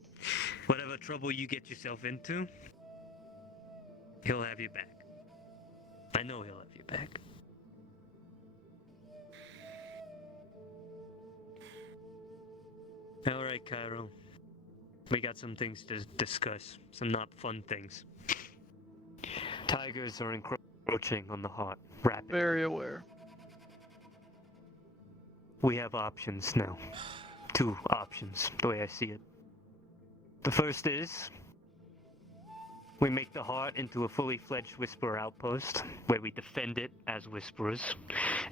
whatever trouble you get yourself into, he'll have your back. I know he'll have your back. Alright, Cairo. We got some things to discuss. Some not fun things. Tigers are encroaching on the heart. Rapidly. Very aware. We have options now. 2 options, the way I see it. The first is... We make the heart into a fully fledged Whisperer outpost, where we defend it as Whisperers,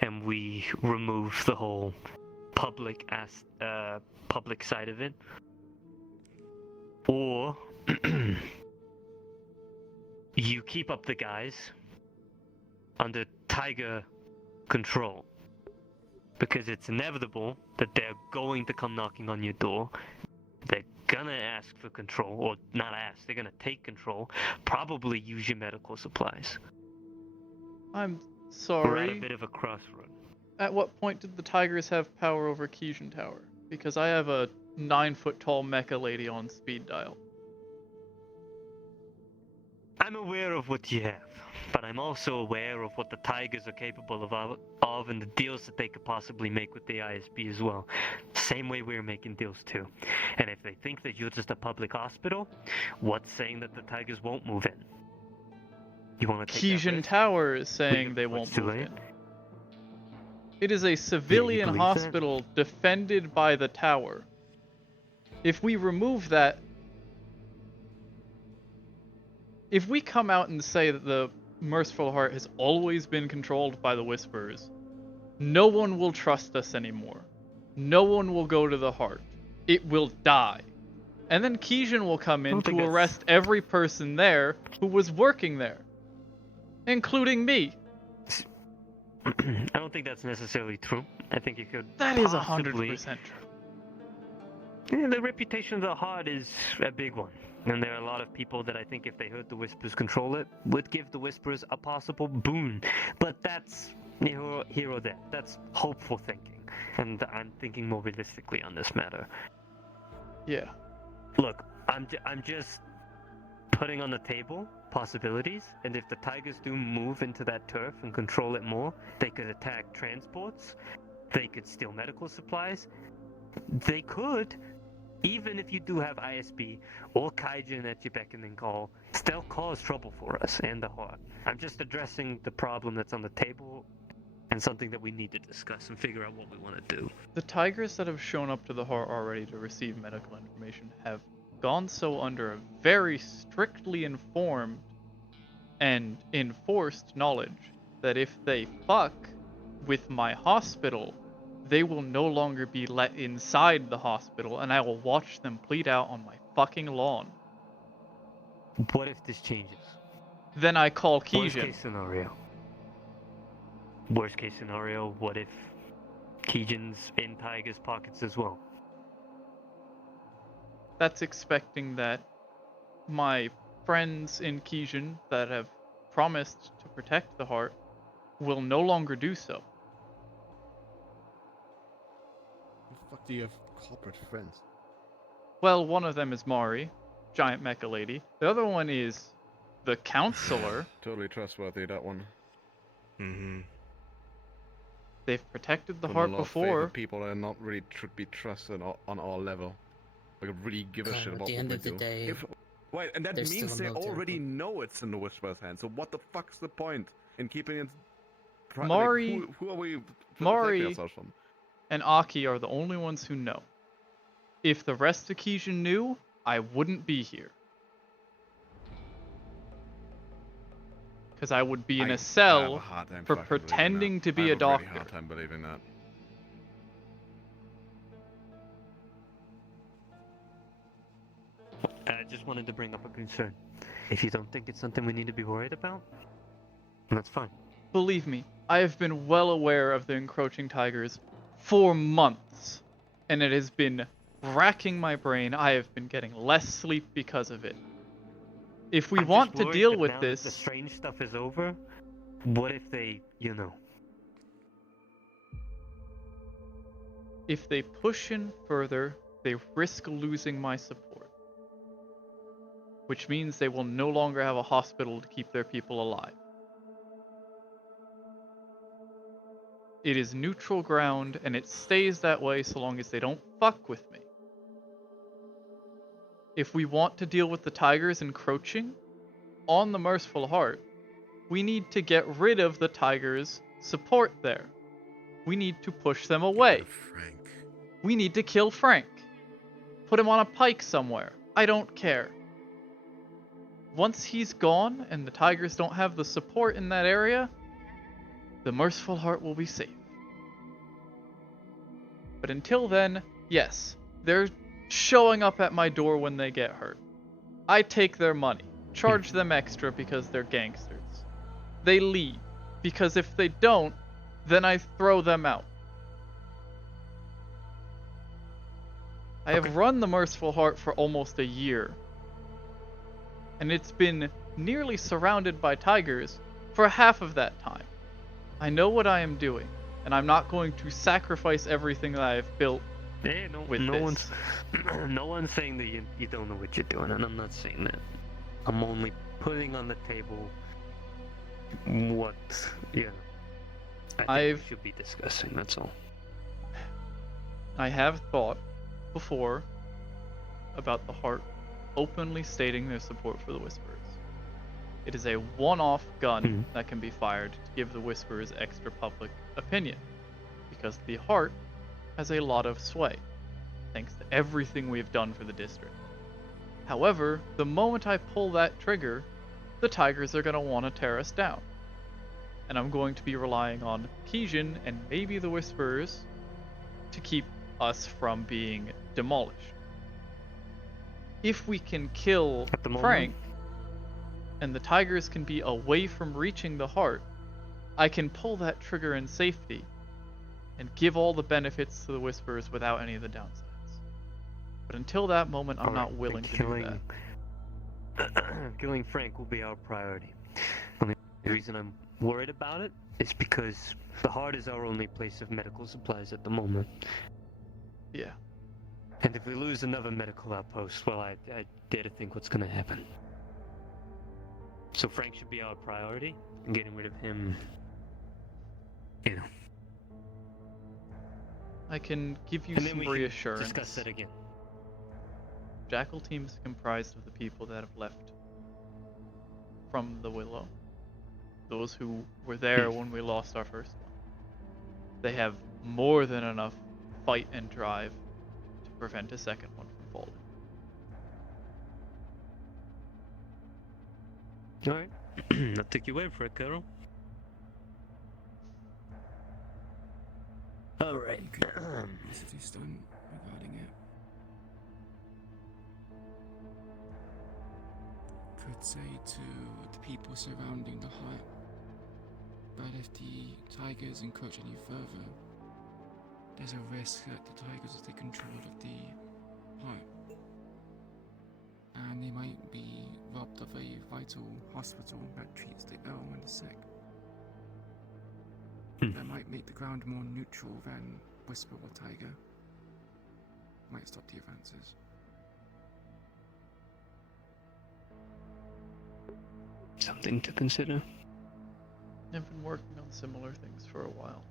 and we remove the whole public side of it. Or you keep up the guys under Tiger control, because it's inevitable that they're going to come knocking on your door. They're gonna ask for control, or not ask, they're gonna take control, probably use your medical supplies. I'm We're at a sorry. bit of a crossroad. At what point did the Tigers have power over Kijin Tower? Because I have a 9-foot-tall mecha lady on speed dial. I'm aware of what you have, but I'm also aware of what the Tigers are capable of and the deals that they could possibly make with the ISB as well. Same way we're making deals too. And if they think that you're just a public hospital, what's saying that the Tigers won't move in? You want to take that Kijin risk? Tower is saying they It's won't too move late. in. It is a civilian believe that? hospital defended by the tower. If we remove that... If we come out and say that the Merciful Heart has always been controlled by the Whisperers, no one will trust us anymore. No one will go to the Heart. It will die. And then Kijin will come in to arrest every person there who was working there. Including me. I don't think that's necessarily true. I think you could That is possibly... 100% true. Yeah, the reputation of the Heart is a big one. And there are a lot of people that I think if they heard the Whispers control it, would give the Whispers a possible boon. But that's here or there. That's hopeful thinking. And I'm thinking more realistically on this matter. Yeah. Look, I'm just putting on the table possibilities, and if the Tigers do move into that turf and control it more, they could attack transports, they could steal medical supplies, they could, even if you do have ISB or Kaijin at your beck and call, still cause trouble for us and the Heart. I'm just addressing the problem that's on the table and something that we need to discuss and figure out what we want to do. The Tigers that have shown up to the Heart already to receive medical information have gone so under a very strictly informed and enforced knowledge that if they fuck with my hospital, they will no longer be let inside the hospital, and I will watch them bleed out on my fucking lawn. What if this changes? Then I call Worst Kijin. case scenario. Worst case scenario, what if Kijin's in Tiger's pockets as well? That's expecting that my friends in Kijin that have promised to protect the Heart will no longer do so. What the fuck do you have corporate friends? Well, one of them is Mari, giant mecha lady. The other one is the counselor. Totally trustworthy, that one. Mm-hmm. They've protected the Put a Heart lot of faith in before. people that are not really be trusted on our level. Like really give a shit At about the what end we of the do. day, Wait, and that there's means still they a military already group. know it's in the Whisperer's hands. So what the fuck's the point in keeping it? Mari- who are we trying to Mari- protect ourselves from? And Aki are the only ones who know. If the rest of Kijin knew, I wouldn't be here. Because I would be in I a have cell a hard time for fucking believing pretending that. to be I a have really doctor. hard time believing that. I just wanted to bring up a concern. If you don't think it's something we need to be worried about, that's fine. Believe me, I have been well aware of the encroaching tigers for months, and it has been racking my brain. I have been getting less sleep because of it. If we I'm want just to worried deal that with now that this, the strange stuff is over, what if they, if they push in further, they risk losing my support. Which means they will no longer have a hospital to keep their people alive. It is neutral ground, and it stays that way so long as they don't fuck with me. If we want to deal with the tigers encroaching on the Merciful Heart, we need to get rid of the tigers' support there. We need to push them away. Frank. We need to kill Frank. Put him on a pike somewhere. I don't care. once he's gone and the tigers don't have the support in that area, the Merciful Heart will be safe. But until then, yes, they're showing up at my door when they get hurt. I take their money, charge them extra because they're gangsters. They leave, because if they don't, then I throw them out. I have run the Merciful Heart for almost a year, and it's been nearly surrounded by tigers for half of that time. I know what I am doing, and I'm not going to sacrifice everything that I've built with this. No one's saying that you don't know what you're doing, and I'm not saying that. I'm only putting on the table what, I think we should be discussing, that's all. I have thought before about the Heart openly stating their support for the Whisperers. It is a one-off gun that can be fired to give the Whisperers extra public opinion, because the Heart has a lot of sway, thanks to everything we've done for the district. However, the moment I pull that trigger, the tigers are going to want to tear us down. And I'm going to be relying on Kijin and maybe the Whisperers to keep us from being demolished. If we can kill Frank, and the tigers can be away from reaching the Heart, I can pull that trigger in safety and give all the benefits to the Whisperers without any of the downsides. But until that moment, I'm not willing to do that. Killing Frank will be our priority. The reason I'm worried about it is because the Heart is our only place of medical supplies at the moment. Yeah. And if we lose another medical outpost, well, I dare to think what's going to happen. So Frank should be our priority, and getting rid of him, I can give you and then some we can reassurance. discuss that again. Jackal team is comprised of the people that have left from the Willow. Those who were there when we lost our first one. They have more than enough fight and drive to prevent a second one from falling. Alright, I'll take your word for it, Cairo. Alright. City's done regarding it. Could say to the people surrounding the hut that if the tigers encroach any further, there's a risk that the tigers will take control of the hut. And they might be robbed of a vital hospital that treats the ill and the sick. That might make the ground more neutral than Whisper or Tiger. Might stop the advances. Something to consider. I've been working on similar things for a while.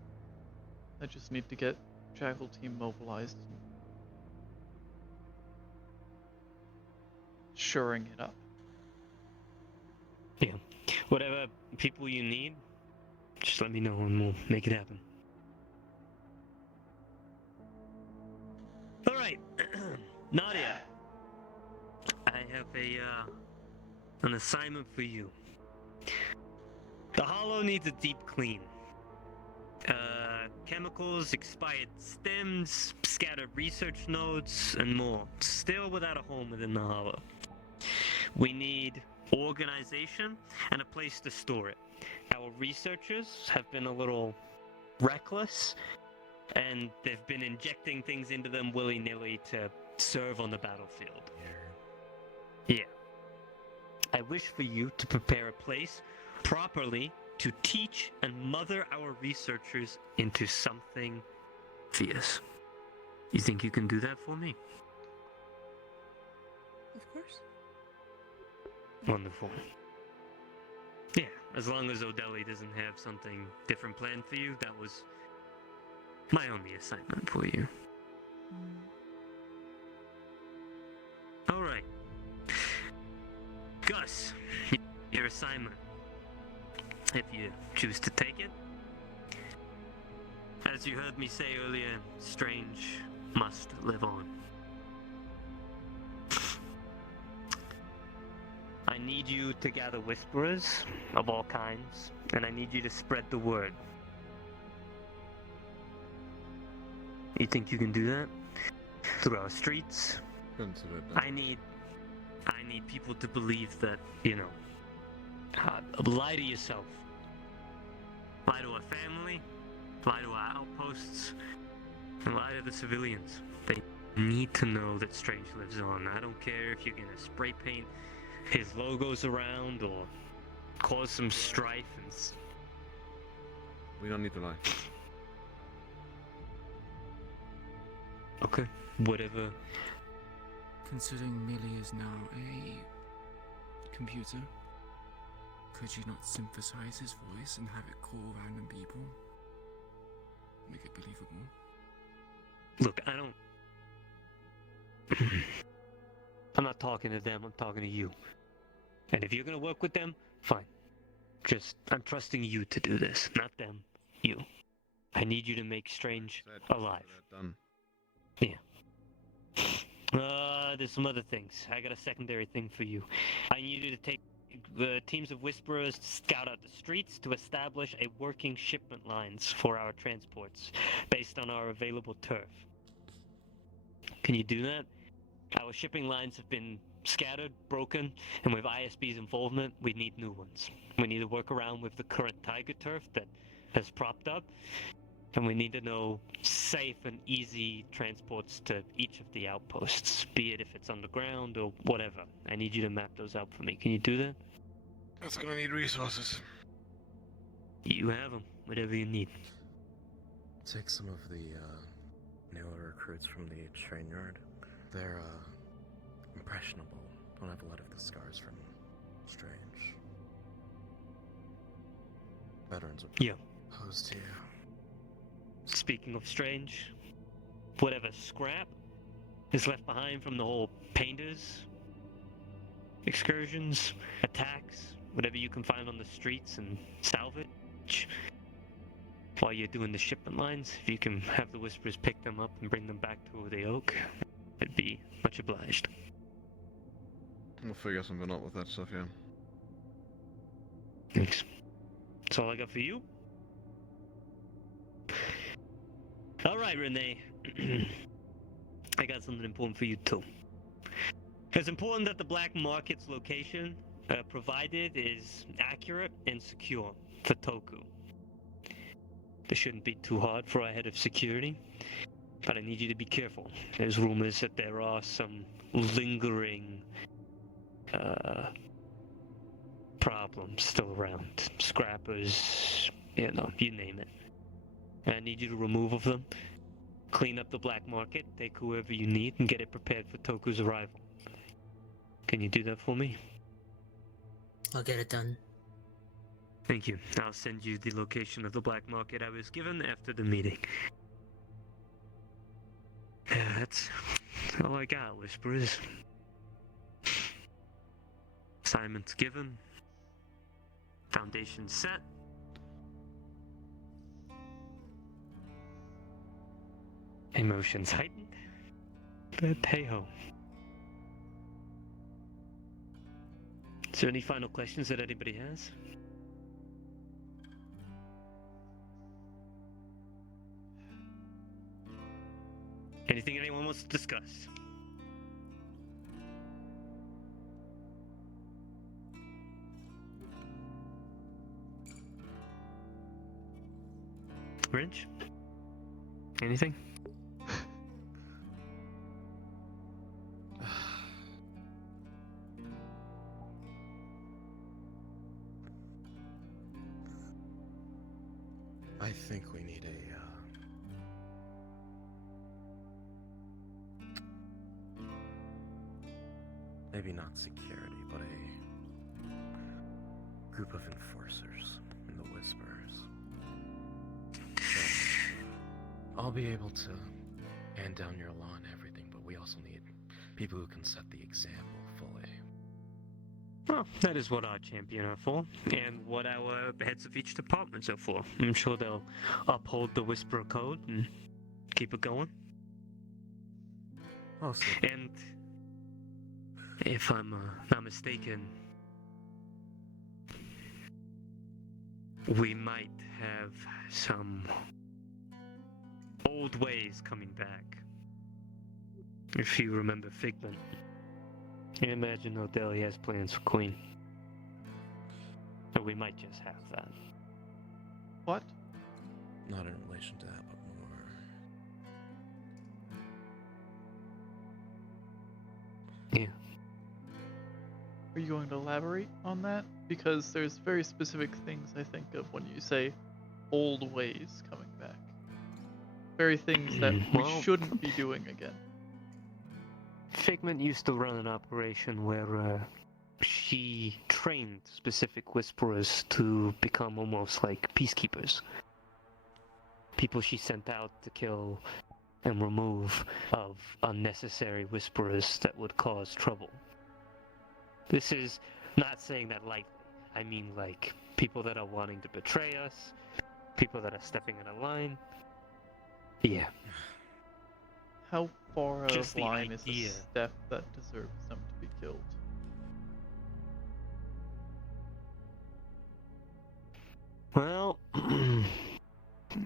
I just need to get Jackal team mobilized and shoring it up. Yeah. Whatever people you need, just let me know and we'll make it happen. Alright. Nadia. I have an assignment for you. The Hollow needs a deep clean. Chemicals, expired stems, scattered research nodes, and more. Still without a home within the Hollow. We need organization and a place to store it. Our researchers have been a little reckless, and they've been injecting things into them willy-nilly to serve on the battlefield. Yeah. I wish for you to prepare a place properly to teach and mother our researchers into something fierce. You think you can do that for me? Of course. Wonderful. Yeah, as long as Odeli doesn't have something different planned for you, that was my only assignment for you. Alright. Gus, your assignment. If you choose to take it. As you heard me say earlier, Strange must live on. I I need you to gather whisperers of all kinds, and I need you to spread the word. You think you can do that? Through our streets? Consider that. I need people to believe that, lie to yourself. Lie to our family, lie to our outposts, and lie to the civilians. They need to know that Strange lives on. I don't care if you're gonna spray paint his logos around or cause some strife and We don't need to lie. Okay, whatever. Considering Millie is now a computer, could you not synthesize his voice and have it call random people? Make it believable. Look, I'm not talking to them, I'm talking to you. And if you're gonna work with them, fine. I'm trusting you to do this, not them. You. I need you to make Strange alive. Done. There's some other things. I got a secondary thing for you. I need you to take teams of whisperers to scout out the streets to establish a working shipment lines for our transports based on our available turf. Can you do that? Our shipping lines have been scattered, broken, and with ISB's involvement, we need new ones. We need to work around with the current tiger turf that has propped up, and we need to know safe and easy transports to each of the outposts, be it if it's underground or whatever. I need you to map those out for me. Can you do that? That's gonna need resources. You have them, whatever you need. Take some of the newer recruits from the train yard. They're impressionable. Don't have a lot of the scars from Strange. Veterans are opposed to you. Speaking of Strange, whatever scrap is left behind from the whole painters, excursions, attacks, whatever you can find on the streets and salvage, while you're doing the shipment lines, if you can have the Whisperers pick them up and bring them back to the Oak, I'd be much obliged. We'll figure something out with that stuff, yeah. Thanks. That's all I got for you. Alright, Renee. I got something important for you too. It's important that the black market's location provided is accurate and secure for Toku. This shouldn't be too hard for our head of security, but I need you to be careful. There's rumors that there are some lingering problems still around. Scrappers, you name it. I need you to remove them, clean up the black market, take whoever you need, and get it prepared for Toku's arrival. Can you do that for me? I'll get it done. Thank you. I'll send you the location of the black market I was given after the meeting. That's all I got, Whisperers. Assignments given. Foundation set. Emotions heightened. But hey-ho. Is there any final questions that anybody has? Anything anyone wants to discuss? Ridge? Anything? I think we need a maybe not security, but a group of enforcers in the Whisperers. So, I'll be able to hand down your law and everything, but we also need people who can set the example fully. Well, that is what our champion are for, and what our heads of each departments are for. I'm sure they'll uphold the Whisperer Code and keep it going. Also, And if I'm not mistaken, we might have some old ways coming back. If you remember Figment, I imagine Odeli has plans for Queen. Or we might just have that. What? Not in relation to that, but more. Yeah. Are you going to elaborate on that? Because there's very specific things I think of when you say old ways coming back. Very things that we Well- shouldn't be doing again. Figment used to run an operation where she trained specific whisperers to become almost like peacekeepers. People she sent out to kill and remove of unnecessary whisperers that would cause trouble. This is not saying that lightly. I mean like people that are wanting to betray us, people that are stepping in a line. Yeah. How far out Just of the line is a idea. step that deserves them to be killed? Well, I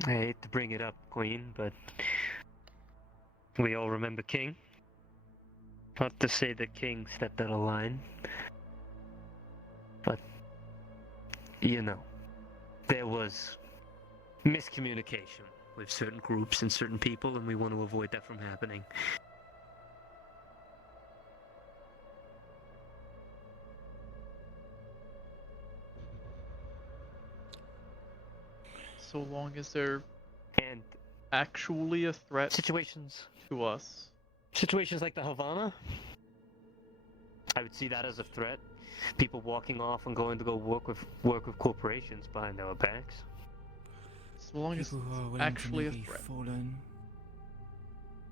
hate to bring it up, Queen, but we all remember King. Not to say that King stepped out of line, but, you know, there was miscommunication with certain groups and certain people, and we want to avoid that from happening. So long as they're And actually a threat situations to us. Situations like the Havana, I would see that as a threat. People walking off and going to go work with corporations behind our backs. So long as People who are it's willing actually a to maybe threat. fallen.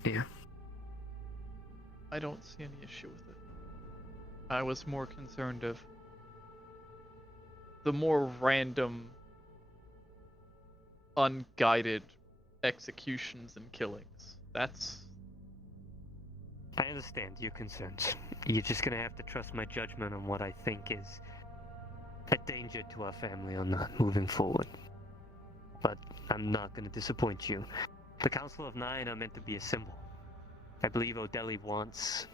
Yeah. I don't see any issue with it. I was more concerned of the more random, unguided executions and killings. That's I understand your concerns. You're just gonna have to trust my judgment on what I think is a danger to our family or not moving forward. But I'm not gonna disappoint you. The Council of Nine are meant to be a symbol. I believe Odeli wants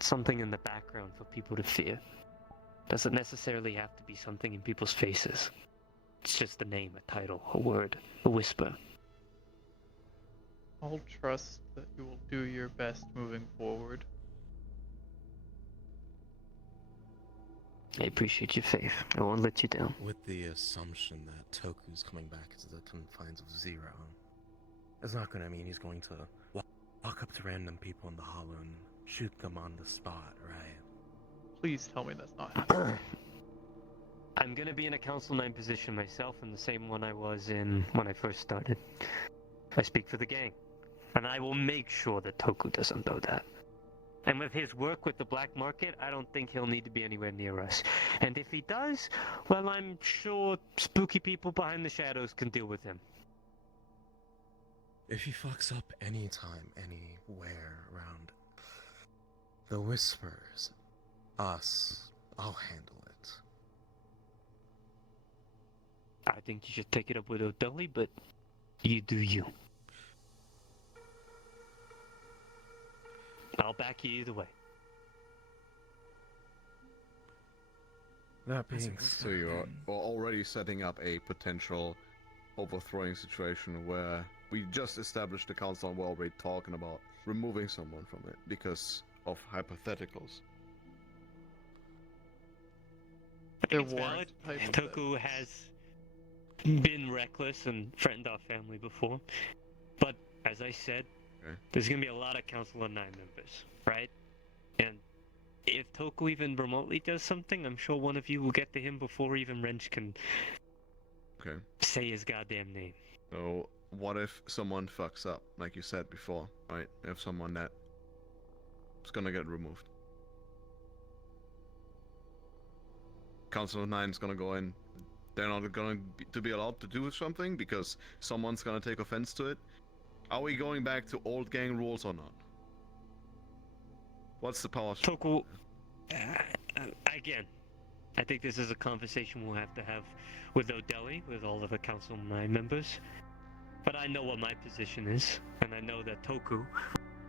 something in the background for people to fear. Doesn't necessarily have to be something in people's faces. It's just a name, a title, a word, a whisper. I'll trust that you will do your best moving forward. I appreciate your faith. I won't let you down. With the assumption that Toku's coming back to the confines of Zero, it's not gonna mean he's going to walk up to random people in the hollow and shoot them on the spot, right? Please tell me that's not happening. I'm gonna be in a Council 9 position myself, in the same one I was in when I first started. I speak for the gang, and I will make sure that Toku doesn't know that. And with his work with the black market, I don't think he'll need to be anywhere near us. And if he does, well, I'm sure spooky people behind the shadows can deal with him. If he fucks up anytime, anywhere around the Whispers, us, I'll handle it. I think you should take it up with Odeli, but you do you. I'll back you either way. That being So you're already setting up a potential overthrowing situation where we just established the council and we're already talking about removing someone from it because of hypotheticals. There It's valid. weren't Toku has been reckless and threatened our family before. But, as I said, Okay. there's gonna be a lot of Council of Nine members, right? And if Toku even remotely does something, I'm sure one of you will get to him before even Wrench can Okay. say his goddamn name. So what if someone fucks up, like you said before, right? If someone that is gonna get removed. Council of Nine is gonna go in. They're not going to be allowed to do something because someone's gonna take offense to it. Are we going back to old gang rules or not? What's the power? Toku, again, I think this is a conversation we'll have to have with O'Delly, with all of the council members. But I know what my position is, and I know that Toku,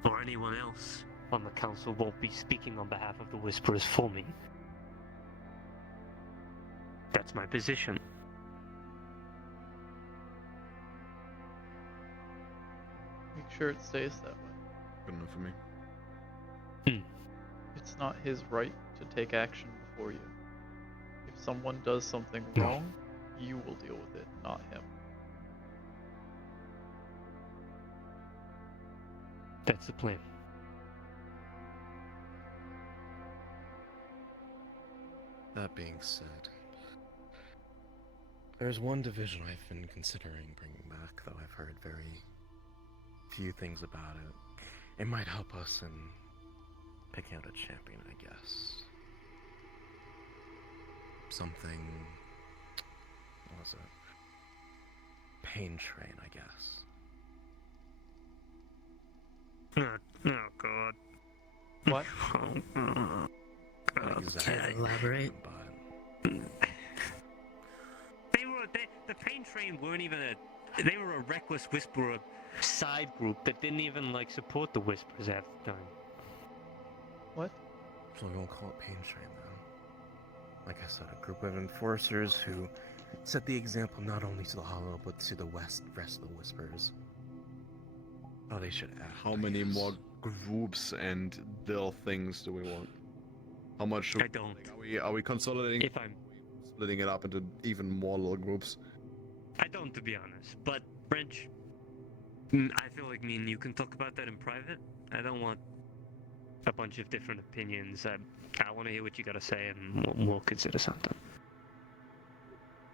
or anyone else on the council, won't be speaking on behalf of the Whisperers for me. That's my position. Make sure it stays that way. Good enough for me. It's not his right to take action before you. If someone does something wrong, you will deal with it, not him. That's the plan. That being said, there's one division I've been considering bringing back, though I've heard very few things about it. It might help us in picking out a champion, I guess. Something... what was it? Pain Train, I guess. Oh God. What? Not God. exactly, elaborate? but... The Pain Train weren't even they were a reckless Whisperer side group that didn't even like support the Whisperers half the time. What? So we won't call it Pain Train, then. Like I said, a group of enforcers who set the example not only to the Hollow, but to the rest of the Whisperers. Oh, they should act. How I many guess. more groups and little things do we want? How much should I don't. are we consolidating? If I'm Splitting it up into even more little groups? I don't, to be honest. But French, I feel like me and you can talk about that in private. I don't want a bunch of different opinions. I want to hear what you got to say, and we'll consider something.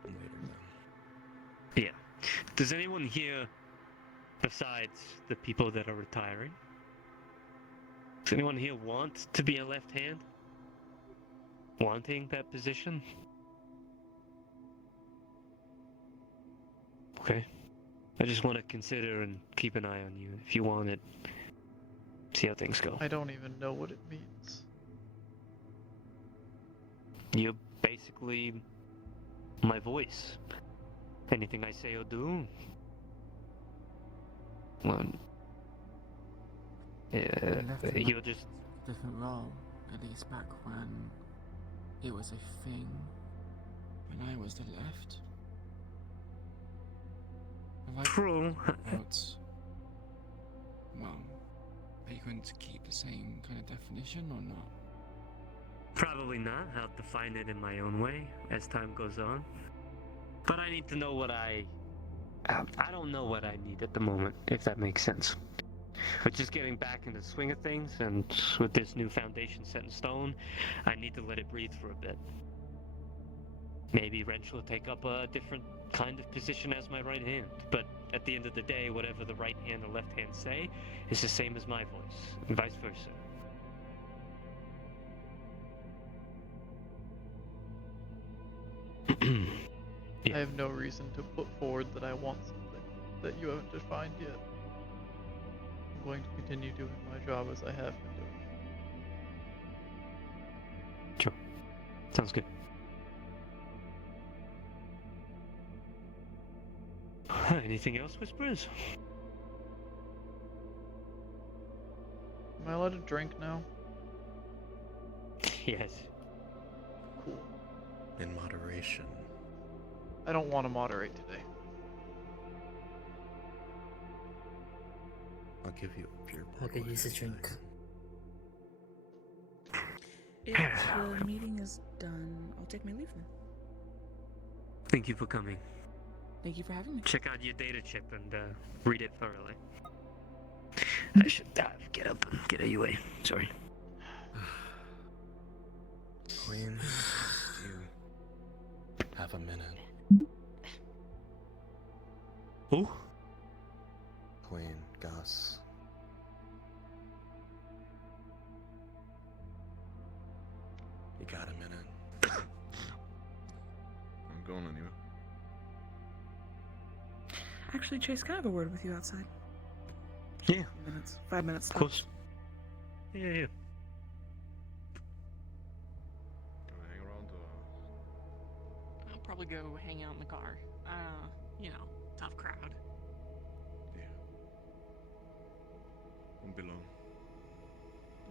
Later, then. Yeah. Does anyone here, besides the people that are retiring, does anyone here want to be a left hand? Wanting that position? Okay. I just want to consider and keep an eye on you. If you want it, see how things go. I don't even know what it means. You're basically my voice. Anything I say or do, well, you're just... Different role, at least back when it was a thing. When I was the left. Have I True. about, well, are you going to keep the same kind of definition or not? Probably not. I'll define it in my own way as time goes on. But I need to know what I don't know what I need at the moment, if that makes sense. But just getting back in the swing of things, and with this new foundation set in stone, I need to let it breathe for a bit. Maybe Wrench will take up a different kind of position as my right hand. But at the end of the day, whatever the right hand or left hand say is the same as my voice, and vice versa. Yeah. I have no reason to put forward that I want something that you haven't defined yet. I'm going to continue doing my job as I have been doing. Sure. Sounds good. Anything else, Whisperers? Am I allowed to drink now? Yes. Cool. In moderation. I don't want to moderate today. I'll give you a beer. I could use a drink. If the meeting is done, I'll take my leave then. Thank you for coming. Thank you for having me. Check out your data chip and read it thoroughly. I should get up and get AUA. Sorry. Queen, you have a minute. Who? Queen, Gus. You got a minute? I'm going anyway. Actually, Chase, can I have a word with you outside? Yeah, 5 minutes. of course. Yeah. Can I hang around or the car. Tough crowd. Yeah. Won't be long.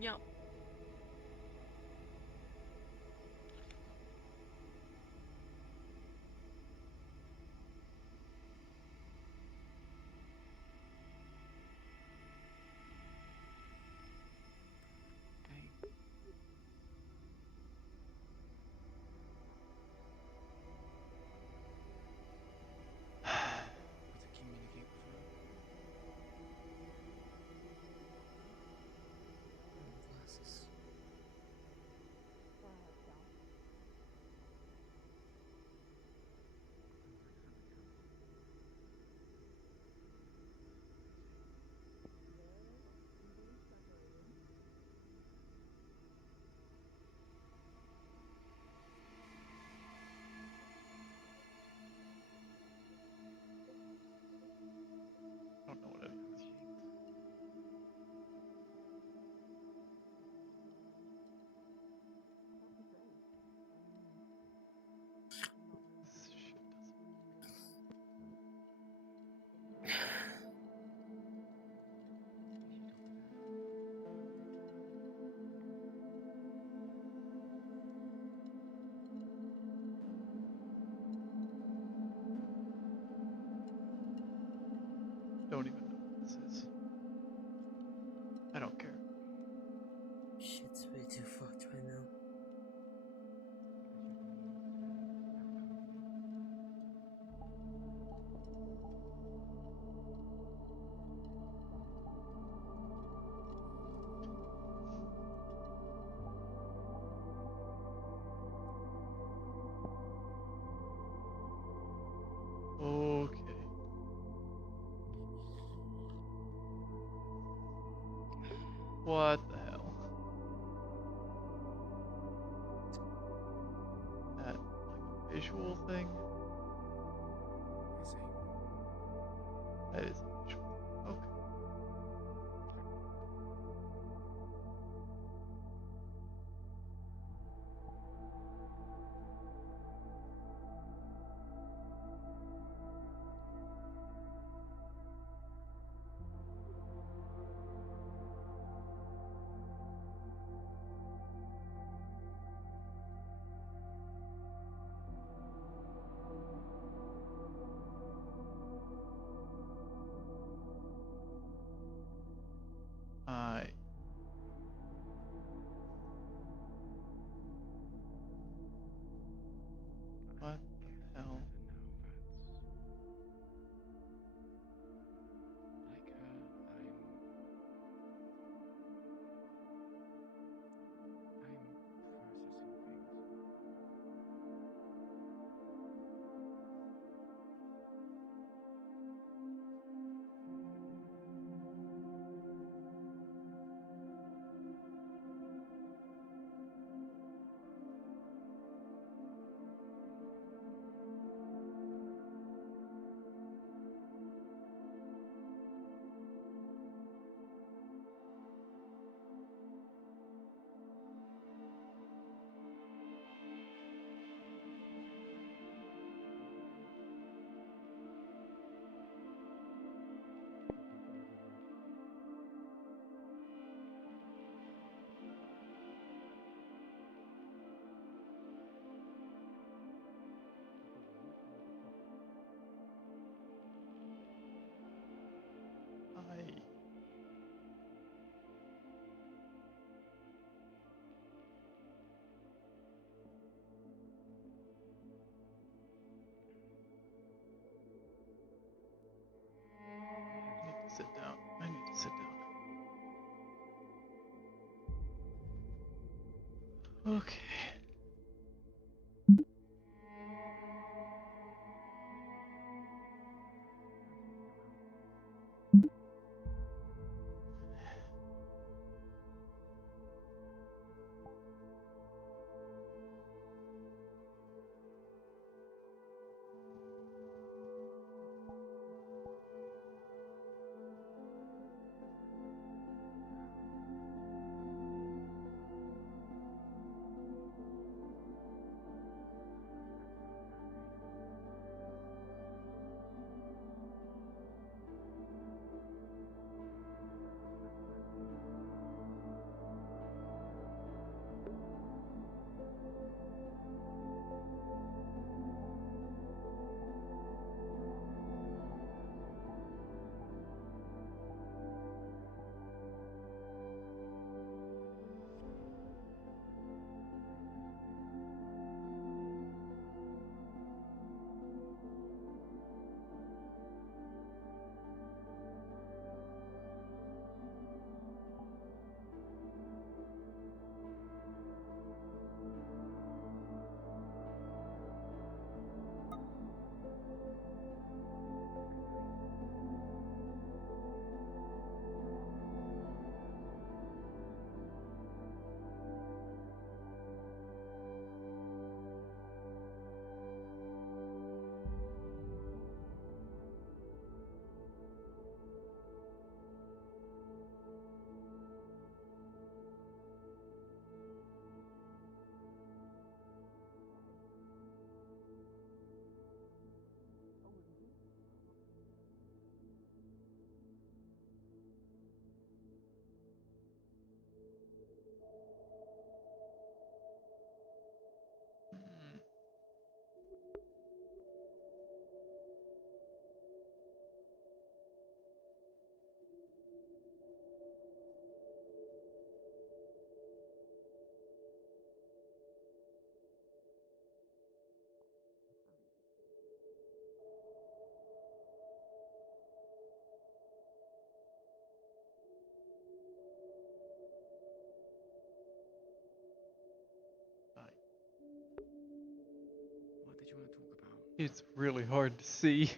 Yep. With the communicate with her. Glasses. I don't know what any of this means. This shit don't even know what this is. I don't care. Shit's way too fucked right now. Okay. What the hell? That like a visual thing? That is a visual. Okay. I What the hell? Like her, I'm processing things. I need to sit down. I need to sit down. Okay. It's really hard to see. Do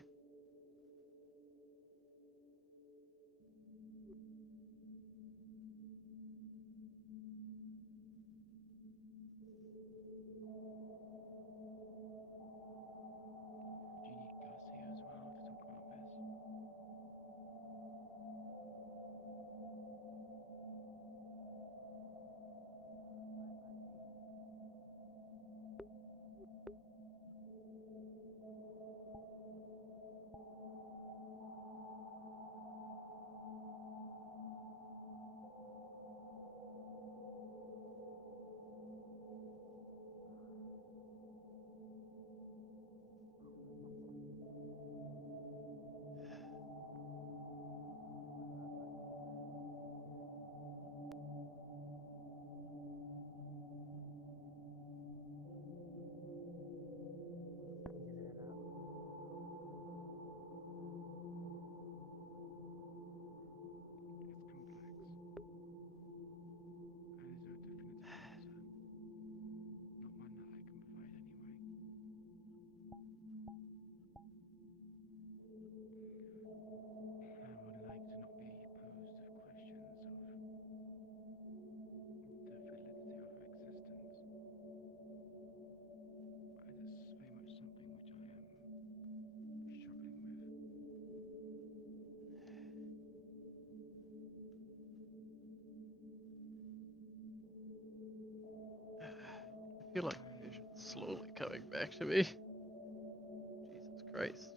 you need Garcia as well to talk about this? I feel like the vision's slowly coming back to me. Jesus Christ.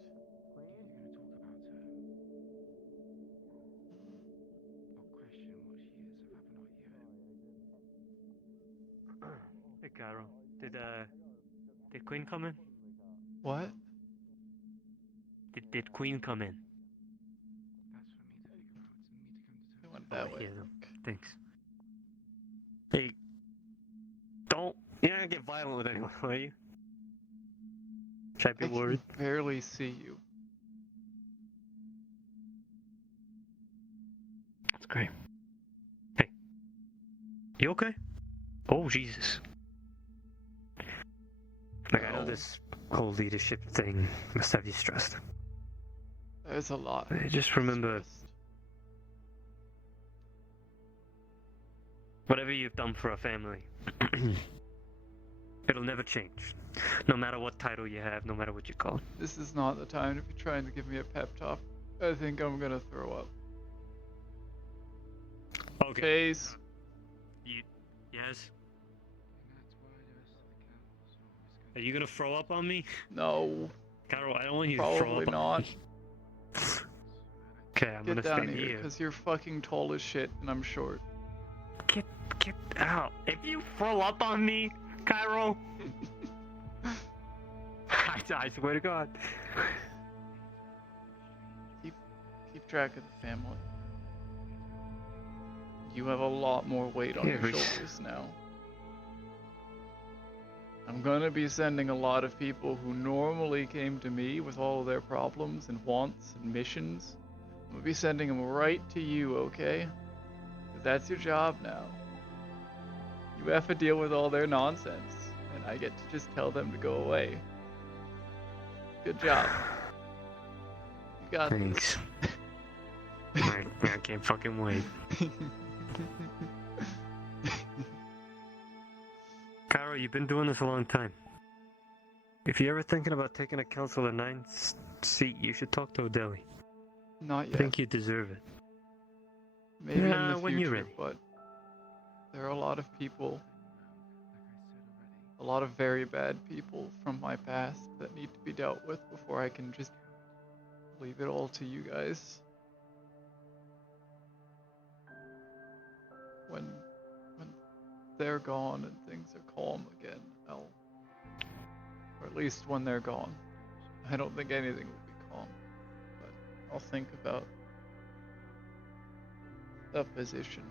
Hey, Cairo. Did Queen come in? What? Did Queen come in? It went Oh, that I way. hear them. Thanks. Hey, don't. You're not gonna get violent with anyone, are you? Should I be I can worried? barely see you. That's great. Hey, you okay? Oh, Jesus. Like, I know No. this whole leadership thing must have you stressed. There's a lot. I just remember, stressed. whatever you've done for our family, it'll never change. No matter what title you have, no matter what you call it. This is not the time to be trying to give me a pep talk. I think I'm gonna throw up. Okay. Chase. Yes? Are you gonna throw up on me? No. Carol, I don't want you to throw Probably up not. on me. Okay, I'm Get gonna down stand here, here. because you're fucking tall as shit and I'm short. Get out. If you throw up on me, Cairo, I swear to God. Keep track of the family. You have a lot more weight on Yeah, your but- shoulders now. I'm gonna be sending a lot of people who normally came to me with all of their problems and wants and missions. I'm gonna be sending them right to you, okay? 'Cause that's your job now. You have to deal with all their nonsense, and I get to just tell them to go away. Good job. You got Thanks. I can't fucking wait. this. Cairo, you've been doing this a long time. If you're ever thinking about taking a Councilor 9 seat, you should talk to O'Delly. Not I yet. think you deserve it. Maybe in Nah, the when you're future, ready. but there are a lot of people, a lot of very bad people from my past that need to be dealt with before I can just leave it all to you guys. When they're gone and things are calm again, or at least when they're gone. I don't think anything will be calm, but I'll think about the position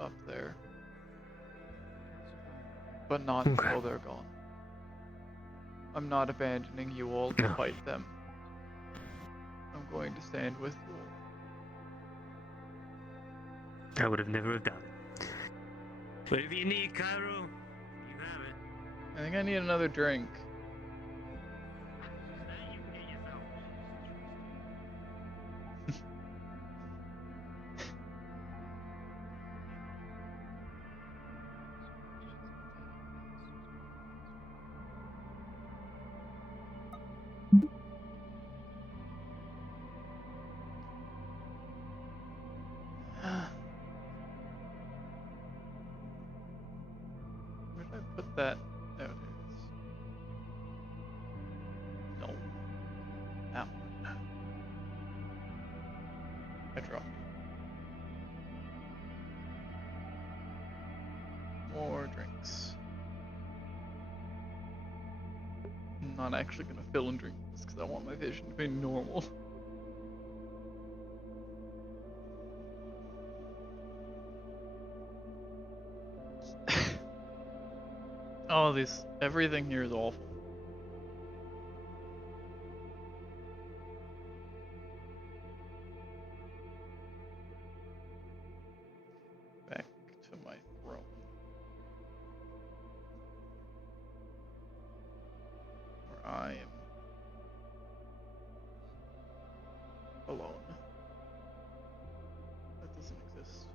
up there, but not Okay. until they're gone. I'm not abandoning you all to No. fight them. I'm going to stand with you all. I would have never have done it. But if you need Cairo, you have it. I think I need another drink. I drop. More drinks. I'm not actually gonna fill and drink this because I want my vision to be normal. Oh, everything here is awful. Back to my throne. Where I am alone. That doesn't exist.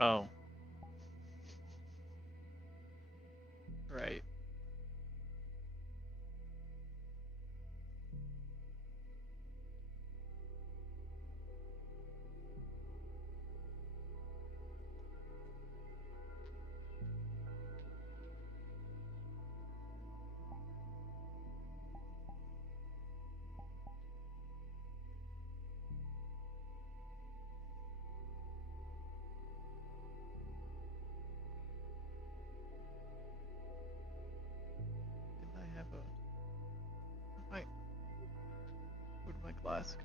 Oh. Right. Didn't I have a... My... Where did my glass go?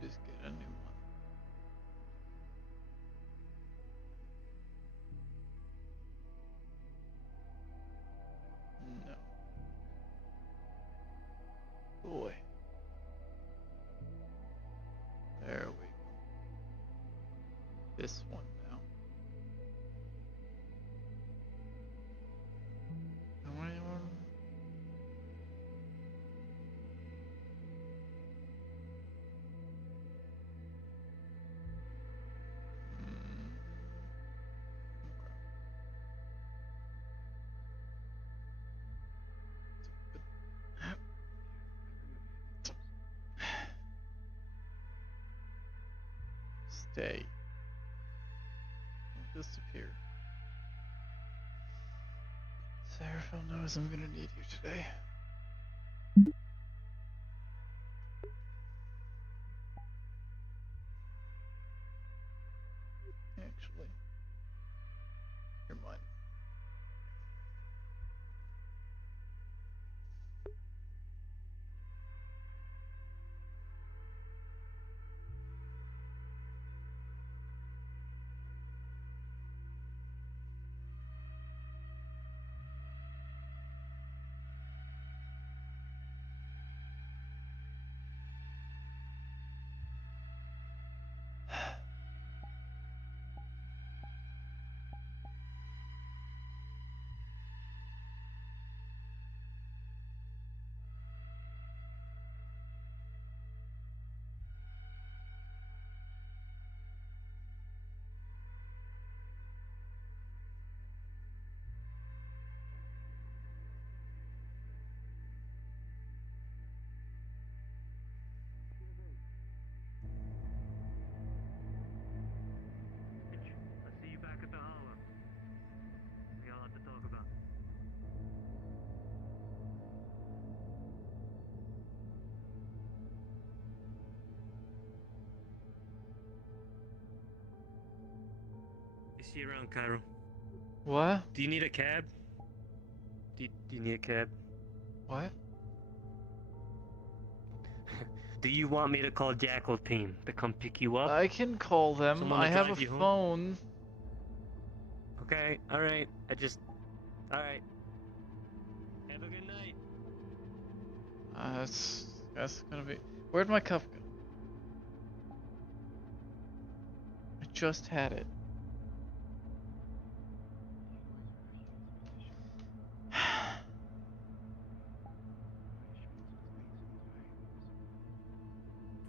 Just get a new one. No. Boy. There we go. This one now. How many more? Stay. Don't disappear. Seraphil knows I'm gonna need you today. Actually, you're mine. I'll see you back at the Hollow. We got a lot to talk about. Is she around, Cairo? What? Do you need a cab? Do you need a cab? What? Do you want me to call Jackal Team to come pick you up? I can call them. Someone to I have drive a you home? phone. Okay, alright. Alright. Have a good night. That's gonna be. Where'd my cup go? I just had it.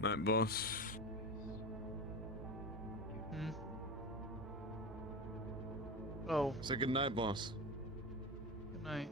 Night, boss. Hmm. Oh, Say good night, boss. good night.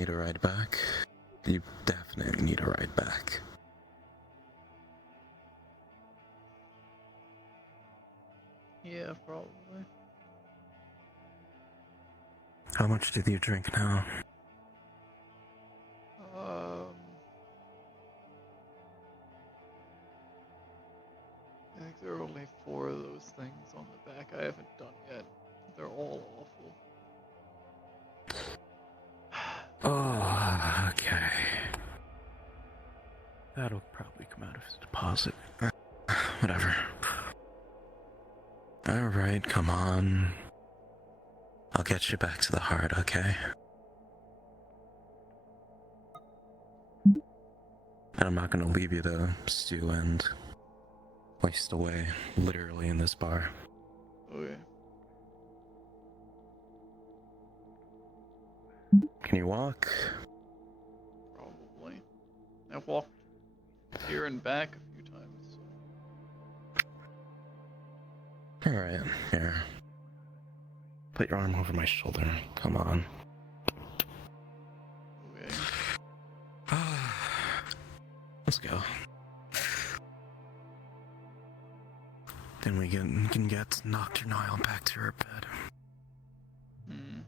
need a ride back? You definitely need a ride back. Yeah, probably. How much did you drink now? I think there are only 4 of those things on the back I haven't done yet. They're all awful. Oh, okay. That'll probably come out of his deposit. Whatever. Alright, come on. I'll get you back to the heart, okay? And I'm not gonna leave you to stew and waste away, literally, in this bar. Okay. Can you walk? Probably. I've walked here and back a few times. Alright, here. Put your arm over my shoulder. Come on. Okay. Let's go. Then we can get Nocturnal back to her bed. Hmm.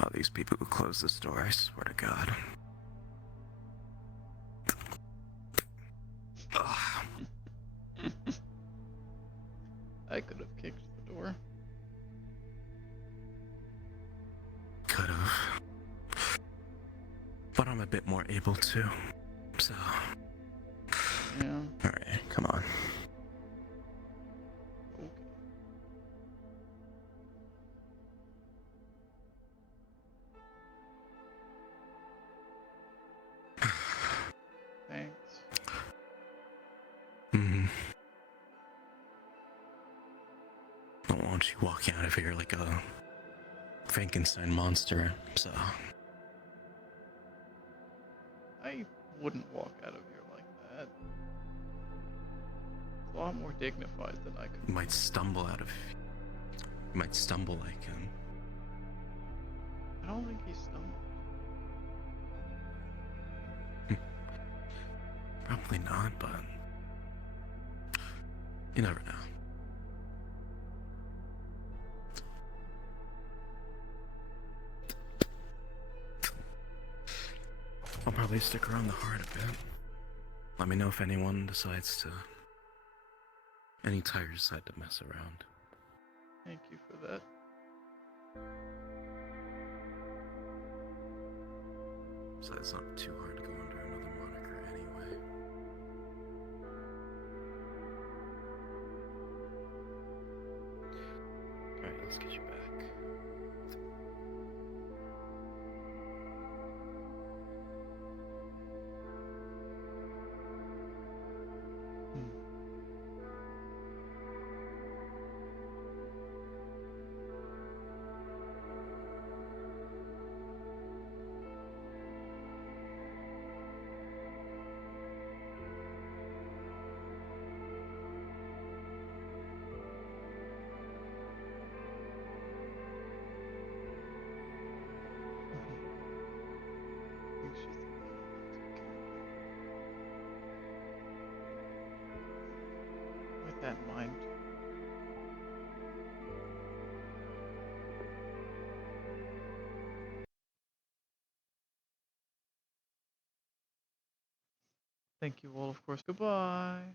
Oh, these people who close this door, I swear to God. Ugh. I could have kicked the door. Could've. But I'm a bit more able to. So. Yeah. Alright, come on. Okay. Thanks. I don't want you walking out of here like a Frankenstein monster, so. I wouldn't walk out of here like that. It's a lot more dignified than I could. You might stumble out of. You might stumble like him. I don't think he stumbled. Probably not, but. You never know. I'll probably stick around the heart a bit. Let me know if anyone decides to. Any tigers decide to mess around. Thank you for that. So it's not too hard to go under another moniker anyway. Alright, let's get you back. I think she's the only one that took care of it. With that in mind, thank you all, of course. Goodbye.